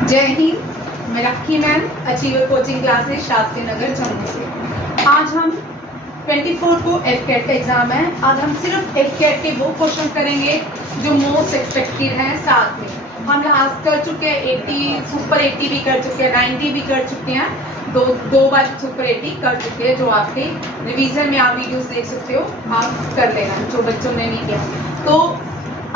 जय हिंद। मैं Rakhi ma'am, achiever coaching classes Shastri Nagar Jammu से। आज हम 24 को एफकेट का एग्ज़ाम है। आज हम सिर्फ एफकेट के वो क्वेश्चन करेंगे जो मोस्ट एक्सपेक्टेड हैं। साथ में हम लास्ट कर चुके हैं 80, सुपर 80 भी कर चुके हैं, 90 भी कर चुके हैं, दो बार सुपर 80 कर चुके हैं। जो आपके रिवीजन में आप वीडियोस देख सकते हो, आप कर लेना जो बच्चों ने नहीं किया। तो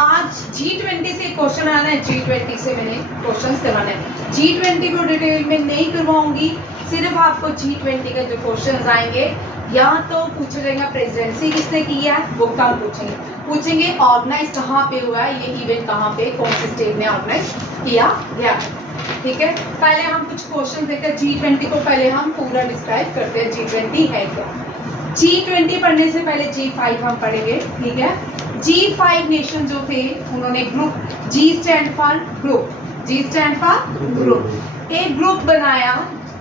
आज G20 से क्वेश्चन आना है, G20 से मैंने क्वेश्चंस करवाना है। G20 को डिटेल में नहीं करवाऊंगी, सिर्फ आपको G20 के जो क्वेश्चंस आएंगे या तो पूछा जाएगा प्रेसिडेंसी किसने की है, वो कम पूछेंगे ऑर्गेनाइज कहाँ पे हुआ है, ये इवेंट कहाँ पे कौन से स्टेट में ऑर्गेनाइज किया गया। ठीक है, पहले हम कुछ क्वेश्चन देखते हैं। G20 को पहले हम पूरा डिस्क्राइब करते हैं, G20 है क्या। G20 पढ़ने से पहले G5 हम पढ़ेंगे। ठीक है, G5 नेशन जो थे उन्होंने group, G stand for group, G stand for group, एक ग्रुप बनाया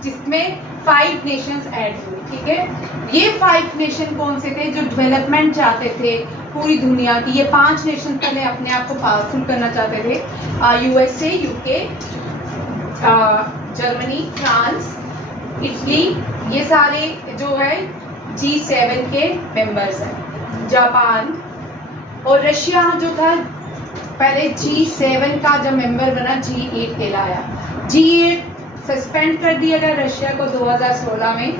जिसमें 5 नेशंस ऐड हुए। ठीक है, ये 5 नेशन कौन से थे जो डेवलपमेंट चाहते थे पूरी दुनिया की। ये 5 नेशन पहले अपने आप को पावरफुल करना चाहते थे। USA, UK, Germany, France, Italy, ये सारे जो है G7 के मेंबर्स हैं। जापान और रशिया जो था पहले G7 का जब मेंबर बना, G8 कहलाया। G8 सस्पेंड कर दिया गया रशिया को 2016 में,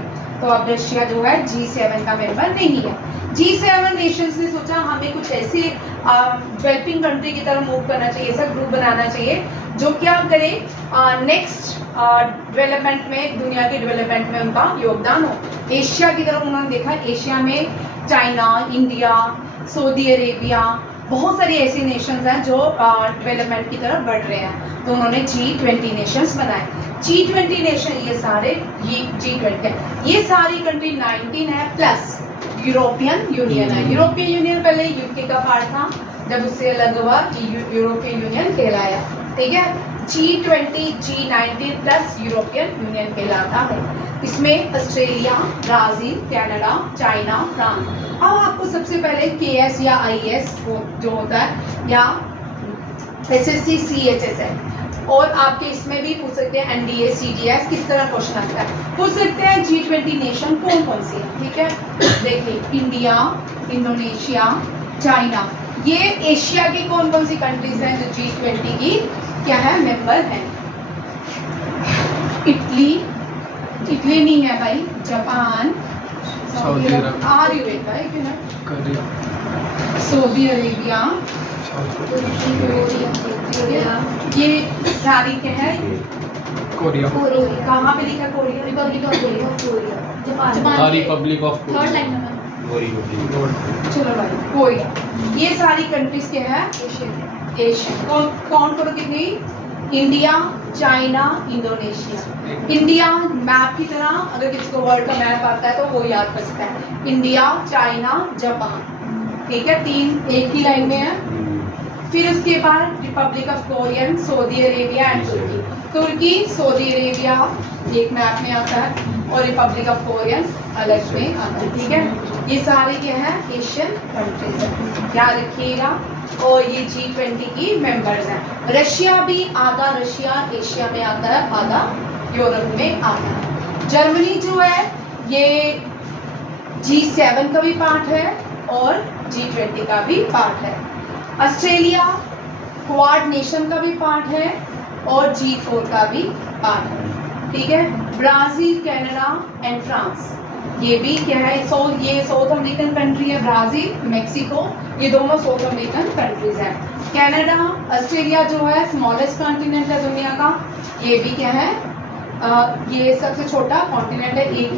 तो अब रशिया जो है G7 का मेंबर नहीं है। G7 नेशंस ने सोचा हमें कुछ ऐसे डेवलपिंग कंट्री की तरफ मूव करना चाहिए, ऐसा ग्रुप बनाना चाहिए जो क्या करे नेक्स्ट डेवलपमेंट में, दुनिया के डेवलपमेंट में उनका योगदान हो। एशिया की तरफ उन्होंने देखा, एशिया में चाइना, इंडिया, सऊदी अरेबिया, बहुत सारी ऐसी नेशंस हैं जो डेवलपमेंट की तरफ बढ़ रहे हैं, तो उन्होंने G20 नेशंस बनाए। G20 नेशन ये सारे G20 है, ये सारी कंट्री 19 है प्लस यूरोपियन यूनियन है। यूरोपियन यूनियन पहले यूके का पार्ट था, जब उससे अलग हुआ यूरोपियन यूनियन कहलाया। ठीक है, G20 G19 plus European union कहलाता है। इसमें Australia, Brazil, Canada, China, France. अब आपको सबसे पहले KS या IS जो होता है, या SSC CHS है, और आपके इसमें भी पूछ सकते हैं NDA CGS, किस तरह क्वेश्चन आता है पूछ सकते हैं। G20 नेशन कौन कौन सी है। ठीक है, देखिए इंडिया, इंडोनेशिया, चाइना, ये एशिया की कौन कौन सी कंट्रीज हैं जो G20 की क्या है मेंबर हैं। इटली नहीं है भाई, जापान, सऊदी अरेबिया, ये सारी क्या है, कोरिया। कहाँ पे लिखा Korea? Republic of Korea, Republic of third line में। चलो भाई, कोरिया, ये सारी कंट्रीज क्या है एशिया। कौन करो कितनी? India, China, Indonesia. India map की तरह, अगर किसी को वर्ल्ड का मैप आता है तो वो याद कर सकता है। India, China, Japan. ठीक है, 3 एक ही लाइन में है। फिर उसके बाद republic of Korean, Saudi Arabia and Turkey, Saudi Arabia एक मैप में आता है और रिपब्लिक ऑफ कोरियन अलग में आता है। ठीक है, ये सारे क्या है एशियन कंट्रीज हैं, याद रखिएगा। और ये G20 की मेंबर्स हैं। रशिया भी, आधा रशिया एशिया में आता है, आधा यूरोप में आता है। जर्मनी जो है ये G7 का भी पार्ट है और G20 का भी पार्ट है। ऑस्ट्रेलिया क्वाड नेशन का भी पार्ट है और G4 का भी पार्ट है। ठीक है, ब्राज़ील, कनाडा एंड फ्रांस, ये भी क्या है, ये साउथ अमेरिकन कंट्री है। ब्राज़ील, मेक्सिको, ये दोनों साउथ अमेरिकन कंट्रीज हैं। कनाडा, ऑस्ट्रेलिया जो है स्मॉलेस्ट कॉन्टिनेंट है दुनिया का, ये भी क्या है ये सबसे छोटा कॉन्टिनेंट है। एक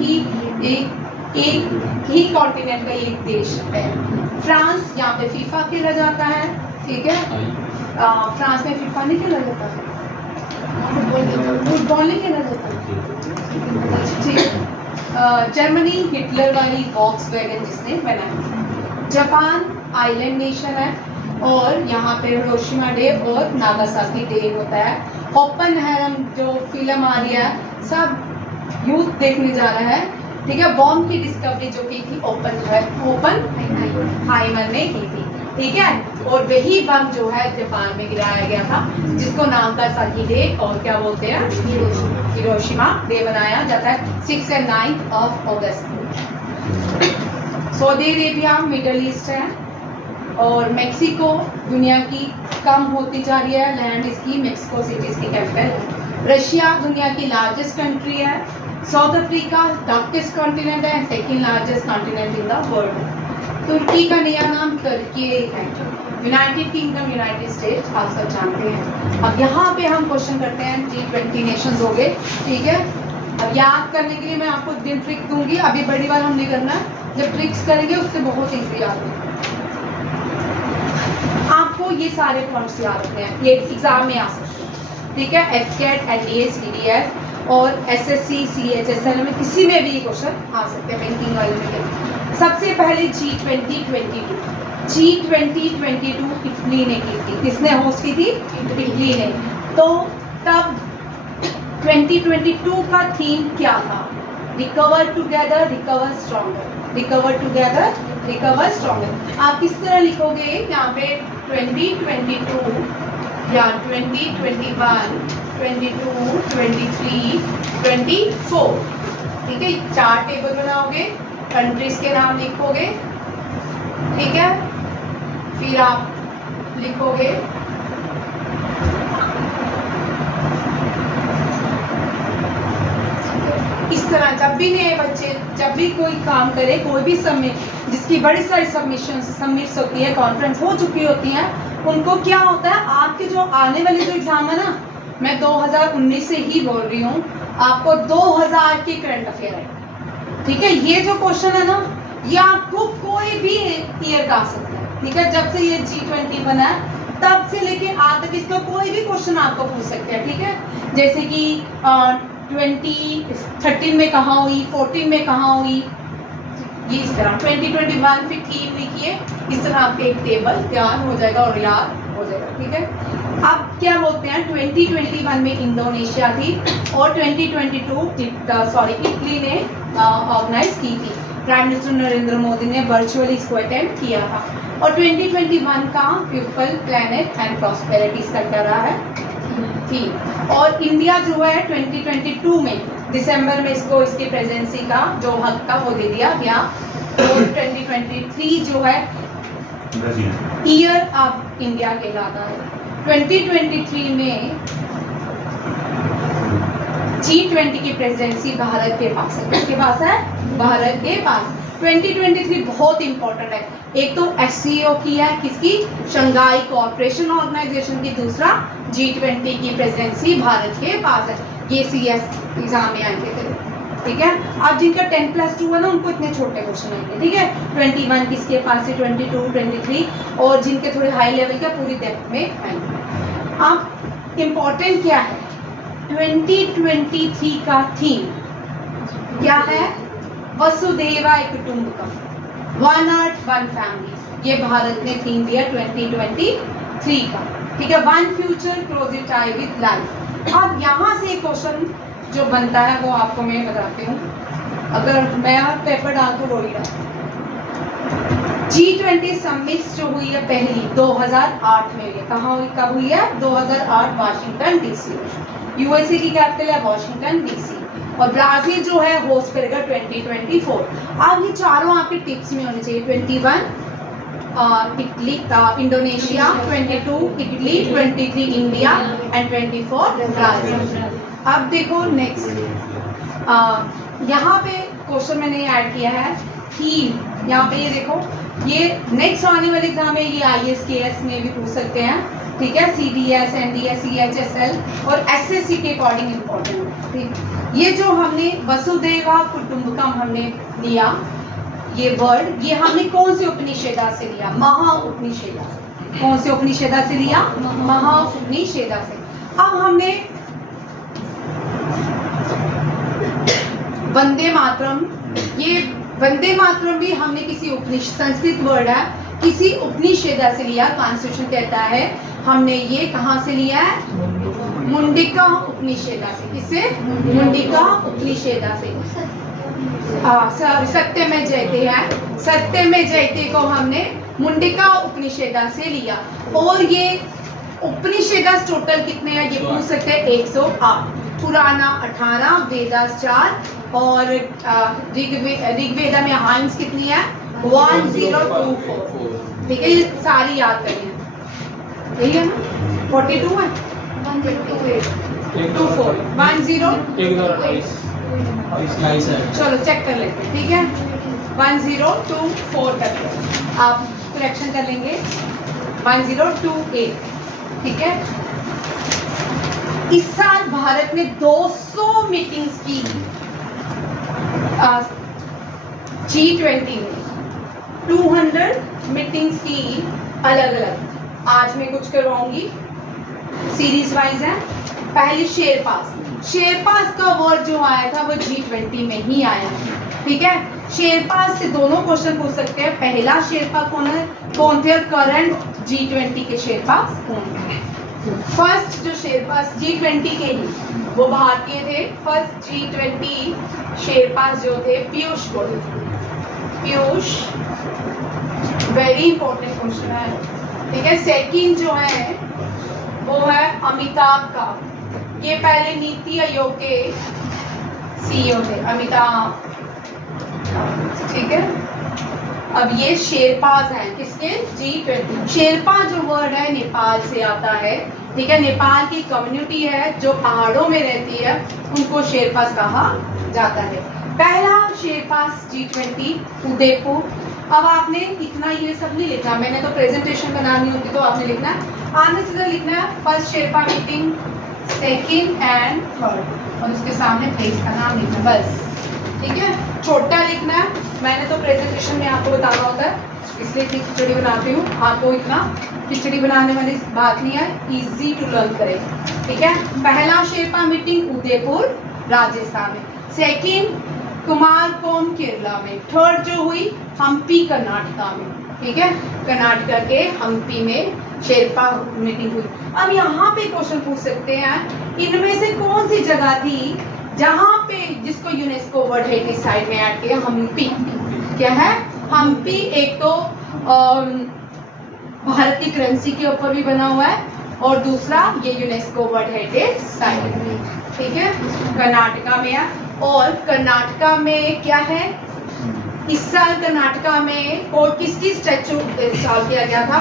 ही कॉन्टिनेंट का एक देश है। फ्रांस, यहाँ पे फीफा खेला जाता है। ठीक है, फ्रांस में फीफा नहीं खेला जाता है, फुटबॉल नहीं खेला जाता। ठीक है, जर्मनी हिटलर वाली वॉक्सवैगन जिसने बनाई। जापान आइलैंड नेशन है और यहाँ पे हिरोशिमा डे और नागासाकी डे होता है। ओपेनहाइमर जो फिल्म आ रही है, सब यूथ देखने जा रहा है। ठीक है, बॉम्ब की डिस्कवरी जो की थी ओपेनहाइमर ने की थी। ठीक है। और वही बम जो है जापान में गिराया गया था, जिसको नाम था सगी डे, और क्या बोलते हैं, हिरोशिमा डे मनाया जाता है 6 और 9 of August. Saudi Arabia middle east है, और मेक्सिको दुनिया की कम होती जा रही है लैंड इसकी, मेक्सिको सिटी इसकी कैपिटल है। रशिया दुनिया की लार्जेस्ट कंट्री है। साउथ अफ्रीका डार्केस्ट कॉन्टिनेंट है, second largest continent in the world. तुर्की का नया नाम टर्की है। यूनाइटेड किंगडम, यूनाइटेड स्टेट्स, आप सब जानते हैं। अब यहाँ पे हम क्वेश्चन करते हैं, G20 नेशंस हो गए, ठीक है। अब याद करने के लिए मैं आपको दिन ट्रिक दूंगी, अभी बड़ी बार हम नहीं करना है, जब ट्रिक्स करेंगे उससे बहुत ईजी याद होगा। आपको ये सारे पॉइंट्स याद रखने हैं, ये एग्जाम में आ सकते हैं, ठीक है। एफकेट, एनडीए, सीडीएस और एसएससी, सीएचएसएल में किसी में भी ये क्वेश्चन आ सकते हैं, बैंकिंग वाले में। सबसे पहले G2022 इटली ने की थी। किसने होस्ट की थी? इटली ने। तो तब 2022 का थीम क्या था? Recover together, recover stronger. Recover together, recover stronger. आप किस तरह लिखोगे यहाँ पे 2022 या 2021, 22, 23, 24, ठीक है। 4 टेबल बनाओगे, कंट्रीज के नाम लिखोगे, ठीक है। फिर आप लिखोगे इस तरह। जब भी नए बच्चे, जब भी कोई काम करे, कोई भी सबमिट, जिसकी बड़ी सारी सबमिट्स होती है, कॉन्फ्रेंस हो चुकी होती हैं, उनको क्या होता है, आपके जो आने वाले जो एग्जाम है ना, मैं 2019 से ही बोल रही हूँ, आपको 2000 के करंट अफेयर है, ठीक है। ये जो क्वेश्चन है ना, ये आपको कोई भी ईयर का आ सकता है, ठीक है। जब से ये G20 बना है तब से लेके आज तक इसका कोई भी क्वेश्चन आपको पूछ सकते हैं, ठीक है। जैसे कि 2013 में कहाँ हुई, 14 में कहाँ हुई, ये इस तरह 2021 फिर थीम लिखिए, इस तरह आपके एक टेबल तैयार हो जाएगा और याद हो जाएगा, ठीक है। अब क्या बोलते हैं, 2021 में इंडोनेशिया थी और 2022 इटली ने ऑर्गेनाइज की थी। प्राइम मिनिस्टर नरेंद्र मोदी ने वर्चुअली इसको अटेंड किया था। और 2021 का पीपल, प्लैनेट एंड प्रॉस्पेरिटी इसका क्या रहा है, थीम। और इंडिया जो है 2022 में दिसंबर में इसको इसकी प्रेजेंसी का जो हक था वो दे दिया गया। और 2023 जो है ईयर ऑफ इंडिया कहलाता है। 2023 में G20 की प्रेसिडेंसी भारत के पास है। किसके पास है? भारत के पास। 2023 बहुत इंपॉर्टेंट है। एक तो SCO की है, किसकी? शंघाई कोऑपरेशन ऑर्गेनाइजेशन की। दूसरा G20 की प्रेसिडेंसी भारत के पास है। ये CS एग्जाम में आएंगे थे, ठीक है। अब जिनका 10+2 है ना, उनको इतने छोटे क्वेश्चन आएंगे, ठीक है। 21 किसके पास है, 22, 23, और जिनके थोड़े हाई लेवल का पूरी डेप्थ में आएंगे। अब इम्पोर्टेंट क्या है, 2023 का थीम क्या है? वसुधैव कुटुंबकम, वन अर्थ वन फैमिली। ये भारत ने थीम दिया 2023 का, ठीक है। One future close it I with life. अब यहाँ से क्वेश्चन जो बनता है वो आपको मैं बताती हूँ। अगर मैं पेपर डाल तो हो ही रहा। G20 समिट्स जो हुई है पहली 2008 में, ये कहाँ हुई, कब हुई है? 2008 वाशिंगटन DC। USA की कैपिटल है वाशिंगटन DC। और ब्राजील जो है होस्ट करेगा 2024। अब ये चारों आपके टिप्स में होने चाहिए। 21 Italy, Indonesia, 22 Italy, 23 India and 24 Brazil. अब देखो नेक्स्ट, यहाँ पे क्वेश्चन मैंने ऐड किया है थीम। यहाँ पे ये देखो, ये नेक्स्ट आने वाले एग्जाम में ये IAS KS में भी पूछ सकते हैं, ठीक है। CDS, NDS, CHSL और SSC के अकॉर्डिंग इम्पोर्टेंट है, ठीक। ये जो हमने वसुधैव कुटुंबकम हमने लिया, ये वर्ड, ये हमने कौन से उपनिषेदा से लिया? महाउपनिषेदा से। कौन से उपनिषेदा से लिया? महाउपनिषेदा से। अब हमने वंदे मातरम, ये वंदे मातरम भी हमने किसी संस्कृत वर्ड है, किसी उपनिषेदा से लिया। कॉन्स्टिट्यूशन कहता है हमने ये कहाँ से लिया है? मुंडिका उपनिषेदा से। किससे? मुंडिका उपनिषेदा से। सत्य में जयते है, सत्य में जयते को हमने मुंडिका उपनिषेदा से लिया। और ये उपनिषेदास टोटल कितने हैं ये पूछ सकते हैं, 108। पुराना 18, वेदास 4 और ऋग्वेदा में हाइम्स कितनी है 1024। ठीक है, ये सारी याद करनी है, यही है ना 42 है 24 10। चलो चेक कर लेते हैं, ठीक है 1024 तक आप करेक्शन कर लेंगे 1028। ठीक है, इस साल भारत ने 200 मीटिंग्स की G20 में, 200 मीटिंग्स की अलग अलग। आज मैं कुछ करवाऊंगी सीरीज वाइज है। पहली शेरपास का वर्ड जो आया था वो G20 में ही आया। ठीक है, शेरपास से दोनों क्वेश्चन पूछ सकते हैं। पहला शेरपा कौन थे और करंट G20 के शेरपास कौन थे। फर्स्ट जो शेरपास G20 के ही वो भारतीय थे। फर्स्ट G20 शेरपास जो थे Piyush Goyal. Piyush, very important question है। ठीक है, सेकंड जो है वो है अमिताभ कांत। ये पहले नीति आयोग के सीईओ थे, अमिताभ। ठीक है, अब ये शेरपास हैं किसके G20। शेरपा जो वर्ड है नेपाल से आता है। ठीक है, नेपाल की कम्युनिटी है जो पहाड़ों में रहती है, उनको शेरपास कहा जाता है। पहला शेरपास G20 उदयपुर। अब आपने इतना ये सब नहीं लिखना, मैंने तो प्रेजेंटेशन बनानी होती तो आपने लिखना है आने से लिखना है first Sherpa meeting, second and third और उसके सामने प्लेस का नाम लिखना बस। ठीक है, छोटा लिखना है। मैंने तो प्रेजेंटेशन में आपको बताना होता है, इसलिए इतनी खिचड़ी बनाती हूँ। आपको इतना खिचड़ी बनाने वाली बात नहीं है, इजी टू लर्न करें। ठीक है, पहला शेरपा मीटिंग उदयपुर राजस्थान में, सेकंड कुमारकोम केरला में, थर्ड जो हुई हम्पी कर्नाटका में। ठीक है, कर्नाटका के हम्पी में शेरपा मीटिंग हुई। अब यहाँ पे क्वेश्चन पूछ सकते हैं, इनमें से कौन सी जगह थी जहाँ पे जिसको यूनेस्को वर्ल्ड हेरिटेज साइट में ऐड किया, हम्पी। क्या है हम्पी, एक तो भारत की करेंसी के ऊपर भी बना हुआ है और दूसरा ये यूनेस्को वर्ल्ड हेरिटेज साइट। ठीक है, कर्नाटका में है। और कर्नाटका में क्या है, इस साल कर्नाटका में और किसकी स्टैचू इंस्टॉल किया गया था,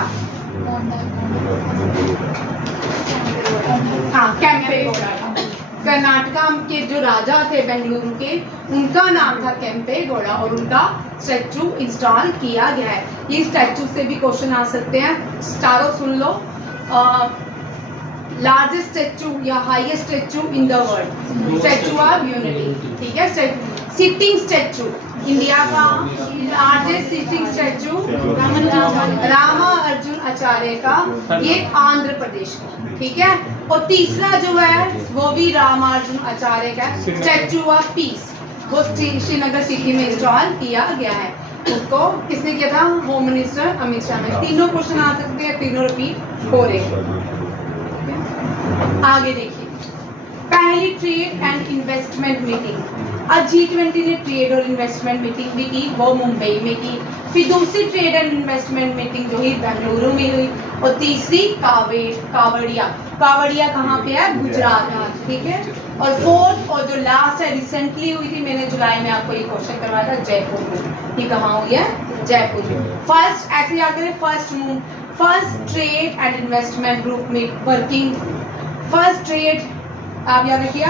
हाँ केम्पेगौड़ा। कर्नाटका के जो राजा थे बेंगलुरु के, उनका नाम था केम्पेगौड़ा और उनका स्टैचू इंस्टॉल किया गया है। ये स्टैचू से भी क्वेश्चन आ सकते हैं, चारों सुन लो। लार्जेस्ट स्टैचू या highest statue in the world, statue of unity. ठीक है, सिटिंग स्टैचू इंडिया का largest sitting statue Ramanujacharya का, ये आंध्र प्रदेश का। ठीक है, और तीसरा जो है वो भी रामार्जुन आचार्य का स्टैचू ऑफ पीस, वो श्रीनगर सिटी में इंस्टॉल किया गया है। उसको किसने किया था, होम मिनिस्टर अमित शाह ने। तीनों क्वेश्चन आ सकते हैं, तीनों रिपीट हो रहे। आगे देखिए, पहली ट्रेड एंड इन्वेस्टमेंट मीटिंग। आज G20 ने ट्रेड और इन्वेस्टमेंट मीटिंग भी की, वो मुंबई में की। फिर दूसरी ट्रेड एंड इन्वेस्टमेंट मीटिंग जो हुई बेंगलुरु में हुई और तीसरी कावड़िया कहाँ पे है, गुजरात में। ठीक है, और फोर्थ और जो लास्ट है रिसेंटली हुई थी, मैंने जुलाई में आपको ये क्वेश्चन करवाया था, जयपुर में। ये कहाँ हुई है, जयपुर में। फर्स्ट ऐसे याद करें, first trade and investment group में वर्किंग, फर्स्ट ट्रेड आप याद रखिए,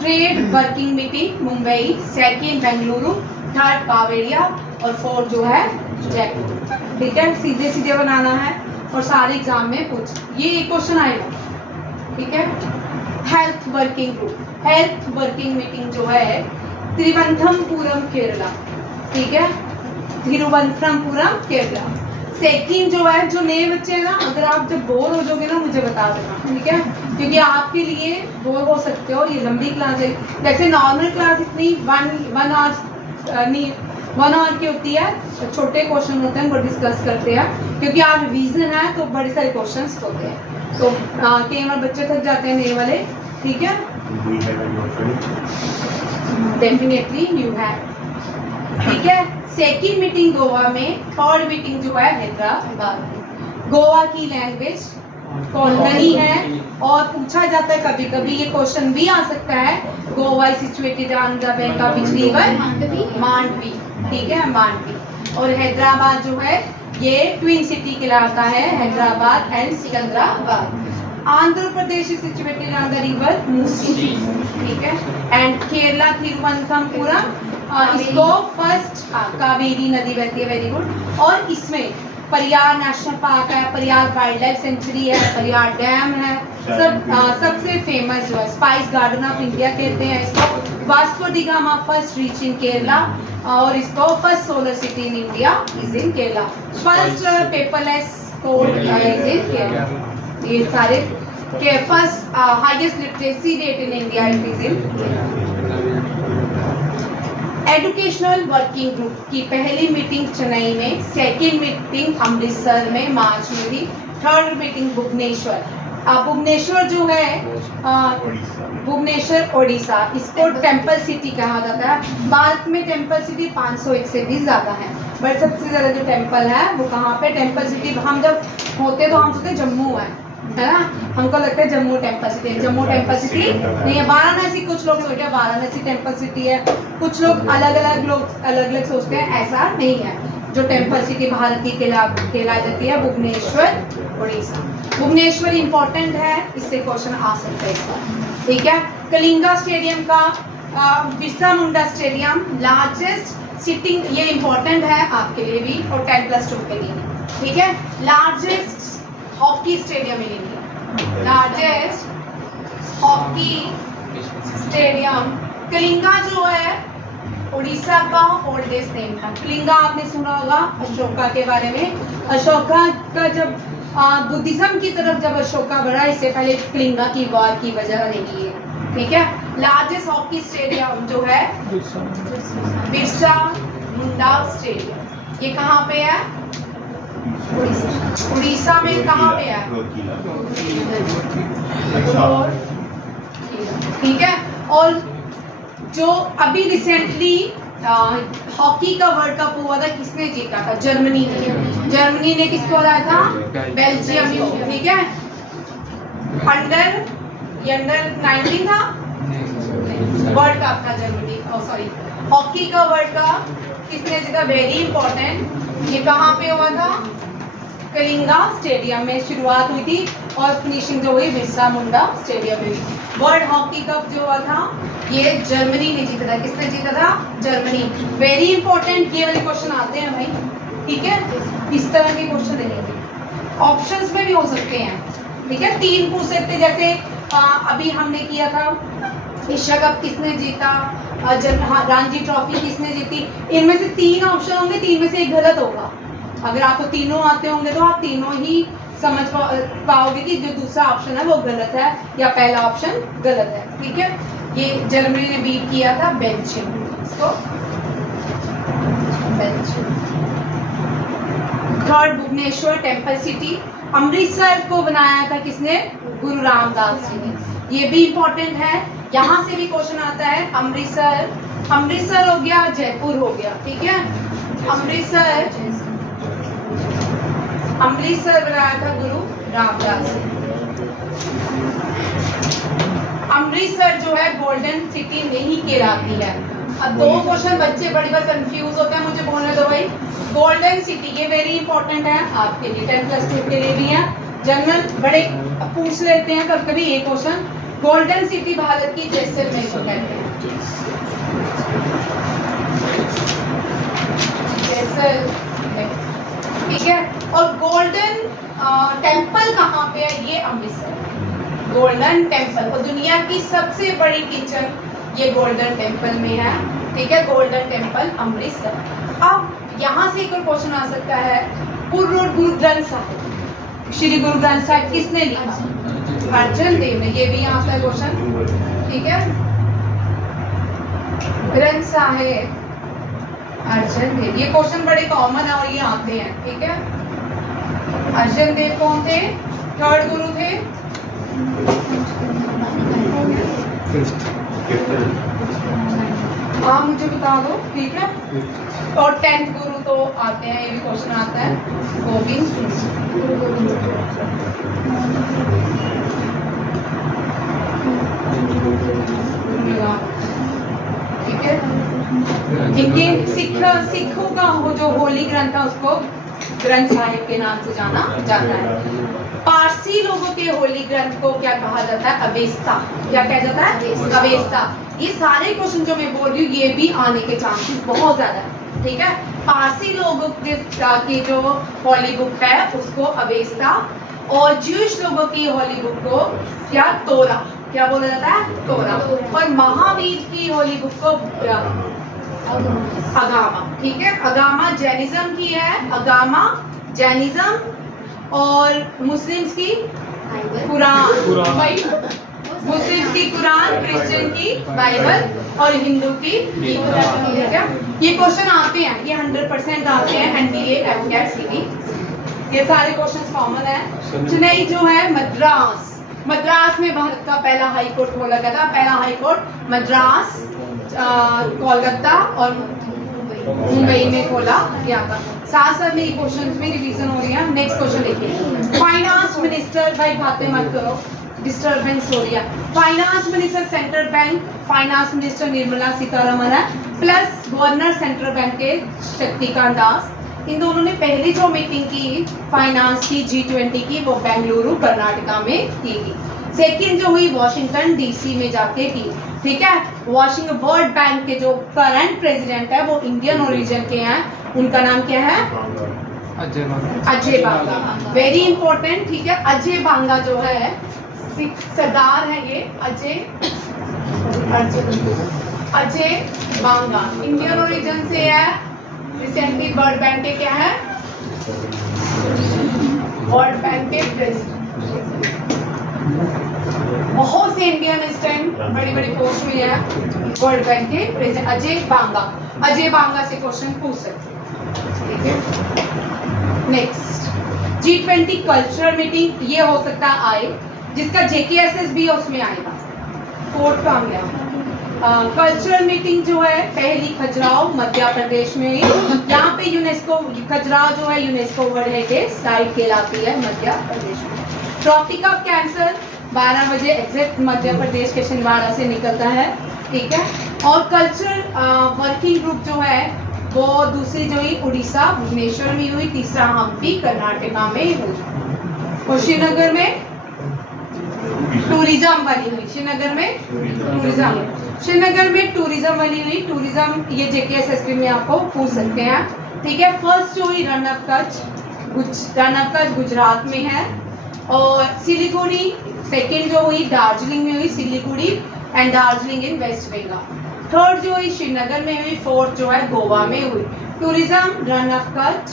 trade working meeting Mumbai, second Bengaluru, third कावेरिया और फोर्थ जो है जयपुर। ठीक है, सीधे सीधे बनाना है और सारे एग्जाम में पूछ ये एक क्वेश्चन आएगा। ठीक है, health working group, health working meeting जो है तिरुवनंतपुरम केरला। ठीक है, तिरुवनंतपुरम केरला। सेकंड जो है, जो नए बच्चे हैं ना, अगर आप जब बोर हो जाओगे ना मुझे बता देना। ठीक है, क्योंकि आपके लिए बोर हो सकते हो, ये लंबी क्लास है। जैसे नॉर्मल क्लास इतनी वन आवर की होती है, छोटे क्वेश्चन होते हैं वो डिस्कस करते हैं, क्योंकि आप रिवीजन है तो बड़े सारे क्वेश्चंस होते हैं, तो कई बार बच्चे थक जाते हैं नए वाले। ठीक है, डेफिनेटली यू हैव ठीक है। सेकंड मीटिंग गोवा में, थर्ड मीटिंग जो है हैदराबाद में। गोवा की लैंग्वेज कोंकणी है और पूछा जाता है कभी कभी, ये क्वेश्चन भी आ सकता है, Goa is situated on the bank of which river? Mandovi. ठीक है, मांडवी। और हैदराबाद जो है ये ट्विन सिटी कहलाता है, Hyderabad and Secunderabad. Andhra Pradesh is situated on the river Musi. ठीक है। एंड केरला तिरुवनंतपुरम, इसको फर्स्ट कावेरी नदी बहती है, वेरी गुड। और इसमें परियार नेशनल पार्क है, परियार वाइल्ड लाइफ सेंचुरी है, परियार डैम है, सबसे फेमस जो है स्पाइस गार्डन ऑफ इंडिया कहते हैं इसको। Vasco D gamma first reach इन केरला, और इसको first solar city in India is in Kerala. First paperless code is in Kerala. ये सारे के first highest literacy rate in India it is in. Educational working group की पहली मीटिंग चेन्नई में, सेकेंड मीटिंग अमृतसर में मार्च में थी, थर्ड मीटिंग भुवनेश्वर। भुवनेश्वर जो है भुवनेश्वर ओडिशा, इसको टेम्पल सिटी कहा जाता है। भारत में टेम्पल सिटी 501 से भी ज़्यादा है, बट सबसे ज़्यादा जो टेम्पल है वो कहाँ पे? Temple city. हम जब होते तो हम सोचते जम्मू है ना, हमको लगता है जम्मू टेम्पल सिटी है। जम्मू टेम्पल सिटी नहीं है। वाराणसी, कुछ लोग सोचते हैं वाराणसी टेम्पल सिटी है, कुछ लोग अलग अलग सोचते हैं, ऐसा नहीं है। जो टेम्पल सिटी भारत की कहलाई जाती है भुवनेश्वर ओडिशा। भुवनेश्वर इंपॉर्टेंट है, इससे क्वेश्चन आ सकता है इस बार। ठीक है। कलिंगा स्टेडियम का, Birsa Munda stadium largest sitting, ये इंपॉर्टेंट है आपके लिए भी और 10+2 के लिए। ठीक है। Largest hockey stadium in India, largest hockey stadium. Kalinga जो है उड़ीसा का ओल्डेस्ट नेम था। कलिंगा आपने सुना होगा अशोका के बारे में। अशोका का जब बुद्धिज्म की तरफ जब अशोका बढ़ा, इससे पहले कलिंगा की वार की वजह रही है। ठीक है। लार्जेस्ट हॉकी स्टेडियम जो है बिरसा मुंडा स्टेडियम, ये कहाँ पे है? उड़ीसा में। कहाँ पे है? ठीक है। और जो अभी रिसेंटली हॉकी का वर्ल्ड कप हुआ था, किसने जीता था? जर्मनी ने। जर्मनी ने किसको हराया था? बेल्जियम को। ठीक है। अंडर 19 था वर्ल्ड कप था जर्मनी, सॉरी हॉकी का वर्ल्ड कप किसने जीता? Very important. ये कहाँ पे हुआ था? कलिंगा स्टेडियम में शुरुआत हुई थी और फिनिशिंग जो हुई बिरसा मुंडा स्टेडियम में हुई। वर्ल्ड हॉकी कप जो हुआ था ये जर्मनी ने जीता था। किसने जीता था? जर्मनी। वेरी इंपॉर्टेंट, ये वाले क्वेश्चन आते हैं भाई। ठीक है। इस तरह के क्वेश्चन देंगे, ऑप्शंस में भी हो सकते हैं। ठीक है। 3 पूछ सकते हैं, जैसे अभी हमने किया था एशिया कप किसने जीता, रणजी ट्रॉफी किसने जीती। इनमें से 3 ऑप्शन होंगे, 3 में से एक गलत होगा। अगर आपको तीनों आते होंगे तो आप तीनों ही समझ पाओगे कि जो दूसरा ऑप्शन है वो गलत है या पहला ऑप्शन गलत है। ठीक है। ये जर्मनी ने बीट किया था बेल्जियम इसको। Third Bhubaneswar temple city. Amritsar को बनाया था किसने? गुरु रामदास जी ने। ये भी इंपॉर्टेंट है, यहाँ से भी क्वेश्चन आता है। अमृतसर हो गया, जयपुर हो गया। ठीक है। अमृतसर बनाया था गुरु रामदास। अमृतसर जो है गोल्डन सिटी नहीं कहलाती है। अब 2 क्वेश्चन बच्चे बड़ी बार कंफ्यूज होते हैं, मुझे बोलने दो भाई। गोल्डन सिटी ये वेरी इंपॉर्टेंट है आपके लिए, 10+2 के लिए भी है। जनरल बड़े पूछ लेते हैं कभी कभी ये क्वेश्चन। गोल्डन सिटी भारत की जैसलमेर को कहते हैं। जैसलमेर। ठीक है। और गोल्डन टेम्पल कहाँ पे है? ये अमृतसर गोल्डन टेम्पल। और दुनिया की सबसे बड़ी किचन ये गोल्डन टेम्पल में है। ठीक है। Golden temple Amritsar. अब यहाँ से एक और क्वेश्चन आ सकता है, गुरु ग्रंथ साहिब, श्री गुरु ग्रंथ साहिब किसने लिखा? अर्जन देव ने। ये भी यहाँ का क्वेश्चन। ठीक है। ग्रंथ साहिब अर्जन देव, ये क्वेश्चन बड़े कॉमन है और ये आते हैं। ठीक है। अर्जन देव कौन थे? 3rd गुरु थे। हाँ मुझे बता दो, ठीक है। और 10th गुरु तो आते हैं, ये भी क्वेश्चन आता है, गोविंद सिंह। ठीक है। इनके सिखों का वो जो होली ग्रंथ है उसको ग्रंथ साहिब के नाम से जाना जाता है। पारसी लोगों के होली ग्रंथ को क्या कहा जाता है? अवेस्ता। क्या कहा जाता है? अवेस्ता। ये सारे क्वेश्चन जो मैं बोल रही हूँ ये भी आने के चांसेस बहुत ज्यादा है, ठीक है। पारसी लोगों की जो होली बुक है उसको अवेस्ता, और ज्यूश लोगों की होली बुक को क्या? तोरा। क्या बोला जाता है? तोरा। और महावीर की होली बुक को अगामा, ठीक है। अगामा जैनिज्म की है, अगामा जैनिज्म, और मुस्लिम्स की कुरान। मुस्लिम्स की कुरान, क्रिश्चियन की बाइबल, और हिंदू की गीता। ठीक है। ये क्वेश्चन आते हैं, ये 100% आते हैं एनडीए, एफकेट, सीडी, ये सारे क्वेश्चन कॉमन है। चेन्नई जो है मद्रास में भारत का पहला हाई कोर्ट खोला गया था। पहला हाई कोर्ट मद्रास, कोलकाता और मुंबई में खोला गया था। साथ साथ में क्वेश्चंस में रिवीजन हो रही है। नेक्स्ट क्वेश्चन देखिए, फाइनेंस मिनिस्टर, भाई बातें मत करो, डिस्टर्बेंस हो रही है। Finance minister central bank, finance minister Nirmala Sitharaman है, प्लस गवर्नर सेंट्रल बैंक के शक्तिकांत दास। इन दोनों ने पहली जो मीटिंग की फाइनेंस की G20 की, वो बेंगलुरु कर्नाटका में की गई। सेकेंड जो हुई वॉशिंगटन डीसी में जाके की, ठीक है। वर्ल्ड बैंक के जो करंट प्रेसिडेंट है वो इंडियन ओरिजिन के हैं, उनका नाम क्या है? अजय बांगा। वेरी इंपॉर्टेंट, ठीक है। अजय बांगा जो है सरदार है, ये अजय बांगा इंडियन ओरिजिन से है। रिसेंटली वर्ल्ड बैंक के क्या है? वर्ल्ड बैंक के प्रेसिडेंट। बहुत से इंडियन इस टाइम बड़ी बड़ी पोस्ट में है वर्ल्ड बैंक के प्रेसिडेंट अजय बांगा। अजय बांगा से क्वेश्चन पूछ सकते हैं, ठीक है। नेक्स्ट G20 कल्चरल मीटिंग, ये हो सकता है आए, जिसका JKSS भी उसमें आएगा। कोर्ट का गया कल्चरल मीटिंग जो है पहली खजुराहो मध्य प्रदेश में हुई। यहाँ पे यूनेस्को, खजुराहो जो है यूनेस्को वर्ल्ड हेरिटेज साइट कहलाती है मध्य प्रदेश में। ट्रॉपिक ऑफ कैंसर 12 बजे एग्जैक्ट मध्य प्रदेश के छिंदवाड़ा से निकलता है, ठीक है। और कल्चरल वर्किंग ग्रुप जो है वो दूसरी जो हुई उड़ीसा भुवनेश्वर में हुई, तीसरा हम्पी कर्नाटका में हुई, और श्रीनगर में टूरिज्म वाली हुई। श्रीनगर में टूरिज्म वाली हुई। टूरिज्म ये JKSS में आपको पूछ सकते हैं, ठीक है। फर्स्ट जो हुई रन ऑफ कच्छ गुजरात में है, और सिलीगुड़ी सेकेंड जो हुई दार्जिलिंग में हुई, Siliguri and Darjeeling in West Bengal. Third जो हुई श्रीनगर में हुई, फोर्थ जो है गोवा में हुई। Tourism run of Kutch,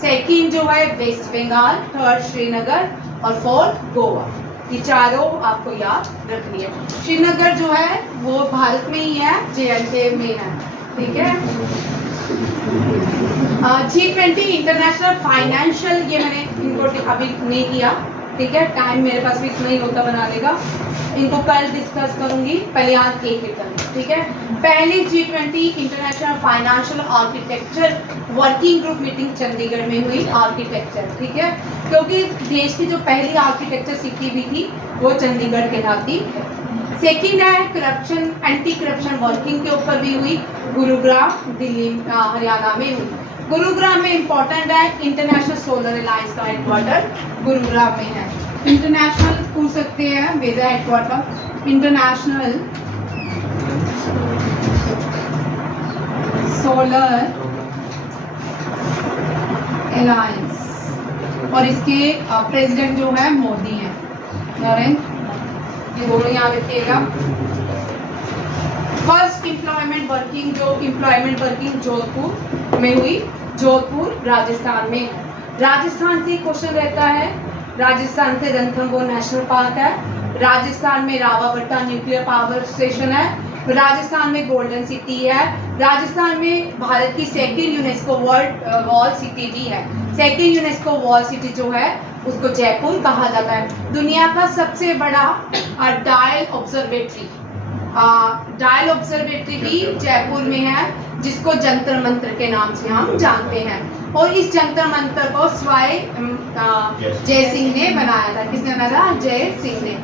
second जो है वेस्ट बंगाल, थर्ड श्रीनगर और फोर्थ गोवा। ये चारों आपको याद रखनी है। श्रीनगर जो है वो भारत में ही है, JNK में है, ठीक है। G20 इंटरनेशनल फाइनेंशियल, ये मैंने इनको अभी नहीं किया, ठीक है। टाइम मेरे पास भी इतना ही होता बनाने का, इनको कल डिस्कस करूंगी। पहले आज एक करना, ठीक है। पहली G20 international financial architecture working group meeting Chandigarh में हुई। आर्किटेक्चर, ठीक है, क्योंकि देश की जो पहली आर्किटेक्चर सिटी भी थी वो चंडीगढ़ कहलाती है। सेकेंड है करप्शन, एंटी करप्शन वर्किंग के ऊपर भी हुई, गुरुग्राम दिल्ली हरियाणा में हुई। गुरुग्राम में इंपॉर्टेंट है, इंटरनेशनल सोलर अलायंस का हेडक्वार्टर गुरुग्राम में है। इंटरनेशनल पूछ सकते हैं मेरा हेडक्वार्टर, इंटरनेशनल सोलर अलायंस, और इसके प्रेसिडेंट जो है मोदी हैं, नरेंद्र। ये दोनों याद रखिएगा। फर्स्ट एम्प्लॉयमेंट वर्किंग जोधपुर में हुई, जोधपुर राजस्थान में। राजस्थान से क्वेश्चन रहता है, राजस्थान से रणथंभौर नेशनल पार्क है, राजस्थान में रावावटा न्यूक्लियर पावर स्टेशन है, राजस्थान में गोल्डन सिटी है, राजस्थान में भारत की second UNESCO world wall city भी है। सेकेंड यूनेस्को वॉल सिटी जो है उसको जयपुर कहा जाता है। दुनिया का सबसे बड़ा डायल ऑब्जर्वेटरी डायल ऑब्जर्वेटरी भी जयपुर में है, जिसको जंतर मंतर के नाम से हम जानते हैं। और इस जंतर मंतर को जय सिंह ने बनाया था। किसने बनाया था? जय सिंह ने।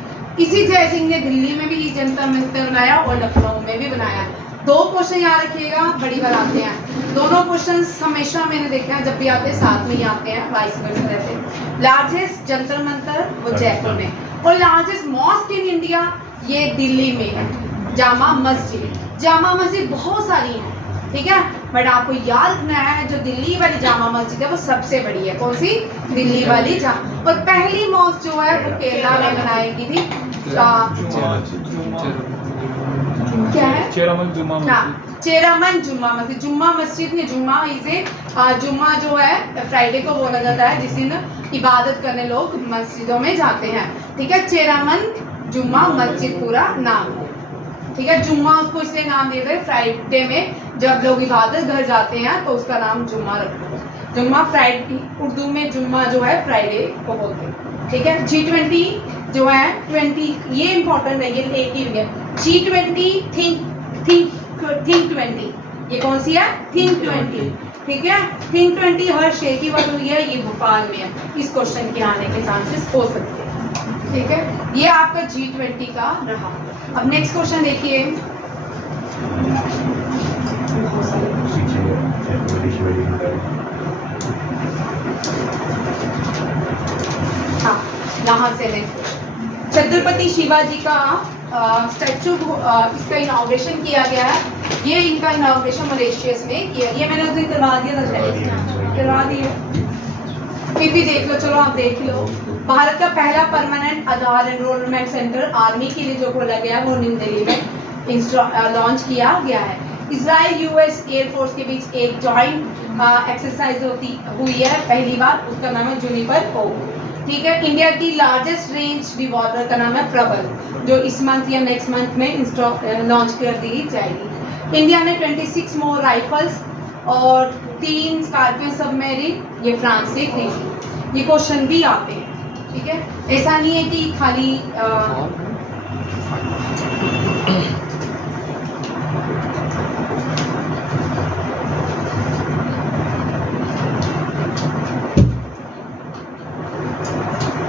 इसी जय सिंह ने दिल्ली में भी जंतर मंतर बनाया और लखनऊ में भी बनाया। 2 क्वेश्चन याद रखिएगा, बड़ी बार आते हैं दोनों क्वेश्चन। हमेशा मैंने देखा है जब भी आते हैं साथ में ही आते हैं, वाइस वर्सा रहते हैं। लार्जेस्ट जंतर मंतर वो जयपुर में, और लार्जेस्ट मॉस्क इन इंडिया ये दिल्ली में है, जामा मस्जिद। जामा मस्जिद बहुत सारी है, ठीक है, बट आपको याद रखना है जो दिल्ली वाली जामा मस्जिद है वो सबसे बड़ी है। कौन सी? दिल्ली वाली जामा। और पहली मॉस्क जो है वो केरला में बनाई गई थी। क्या है? चेरामन जुम्मा हाँ, चेरामन जुम्मा मस्जिद। जुम्मा मस्जिद ने जुम्मा इसे जुम्मा जो है फ्राइडे को बोला जाता है, जिस दिन इबादत करने लोग मस्जिदों में जाते हैं, ठीक है। चेरामन जुम्मा मस्जिद पूरा नाम है, ठीक है। जुम्मा उसको इसलिए नाम दिया गया, फ्राइडे में जब लोग इबादत घर जाते हैं तो उसका नाम जुम्मा रखते हैं। जुम्मा फ्राइडे, उर्दू में जुम्मा जो है फ्राइडे को बोलते हैं, ठीक है। G20 जो है 20, ये इंपॉर्टेंट है, ये एक ही है। G20 थिंक 20, ये कौन सी है? थिंक 20, ठीक है। थिंक 20 हर शे की बात हुई है, ये भोपाल में है। इस क्वेश्चन के आने के चांसेस हो सकते हैं, ठीक है। ये आपका G20 का रहा। अब नेक्स्ट क्वेश्चन देखिए। हाँ, यहाँ से नेक्स्ट छत्रपति शिवाजी का स्टैचू, इसका इनॉग्रेशन किया गया है। ये इनका इनॉग्रेशन मलेशियस में किया। ये मैंने उस दिन करवा दिया था, शायद करवा दिया, फिर भी देख लो, चलो आप देख लो। भारत का पहला परमानेंट आधार एनरोलमेंट सेंटर आर्मी के लिए जो खोला गया है वो न्यू दिल्ली में लॉन्च किया गया है। इजराइल यूएस एयरफोर्स के बीच एक जॉइंट एक्सरसाइज हुई है पहली बार, उसका नाम है जुनिपर ओक, ठीक है। इंडिया की लार्जेस्ट रेंज रिवॉल्वर का नाम है प्रबल, जो इस मंथ या नेक्स्ट मंथ में लॉन्च कर दी जाएगी। इंडिया ने 26 मोर राइफल्स और 3 स्कॉर्पियन सबमरीन ये फ्रांस से खरीदी। ये क्वेश्चन भी आते हैं, ठीक है। ऐसा नहीं है कि खाली